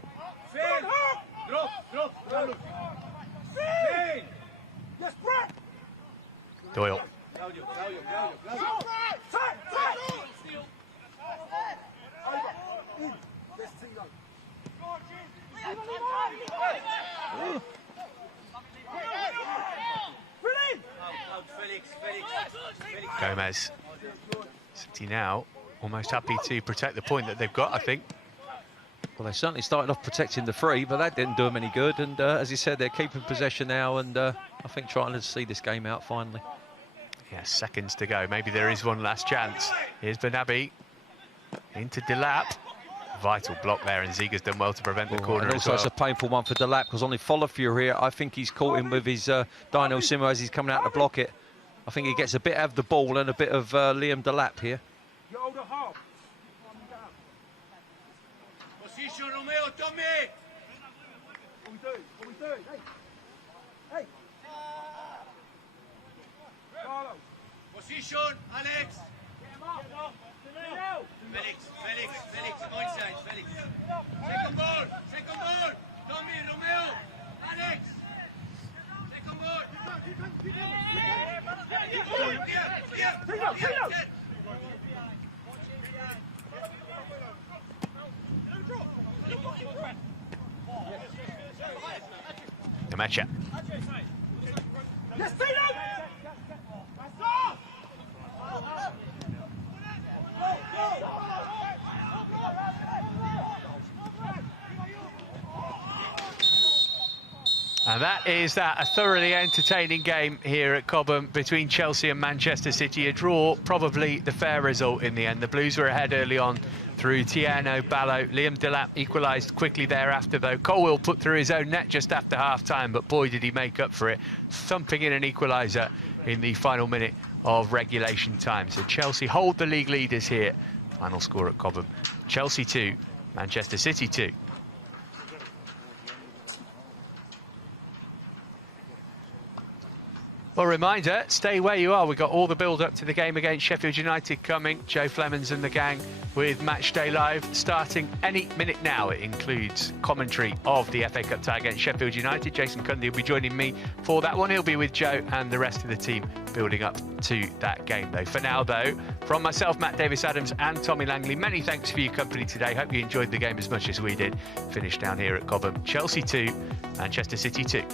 drop. Yes, Brett. Doyle. Claudio. Yes, Timo. Gomez. City now almost happy to protect the point that they've got, I think. Well, they certainly started off protecting the free, but that didn't do them any good. And as you said, they're keeping possession now, and I think trying to see this game out finally. Yeah, seconds to go. Maybe there is one last chance. Here's Benabi into Delap. Vital block there, and Ziga's done well to prevent the corner. And also, it's a painful one for Delap, because on the follow-through here, I think he's caught him with his Dino Simo as he's coming out to block it. I think he gets a bit of the ball and a bit of Liam Delap here. Position, Romeo, Tommy. What we doing? Hey. Carlo. Position, Alex. Felix, go inside, Felix. Second ball. Tommy, Romeo, Alex. Second ball. Demecha. Yes, Tino. And that is a thoroughly entertaining game here at Cobham between Chelsea and Manchester City. A draw, probably the fair result in the end. The Blues were ahead early on through Tiano Ballo. Liam Delap equalised quickly thereafter, though. Colwill put through his own net just after half-time, but boy, did he make up for it, thumping in an equaliser in the final minute of regulation time. So Chelsea hold the league leaders here. Final score at Cobham: Chelsea 2, Manchester City 2. Well, reminder, stay where you are. We've got all the build-up to the game against Sheffield United coming. Joe Flemons and the gang with Matchday Live starting any minute now. It includes commentary of the FA Cup tie against Sheffield United. Jason Cundy will be joining me for that one. He'll be with Joe and the rest of the team building up to that game, though. For now, though, from myself, Matt Davis-Adams and Tommy Langley, many thanks for your company today. Hope you enjoyed the game as much as we did. Finish down here at Cobham. Chelsea 2, Manchester City 2.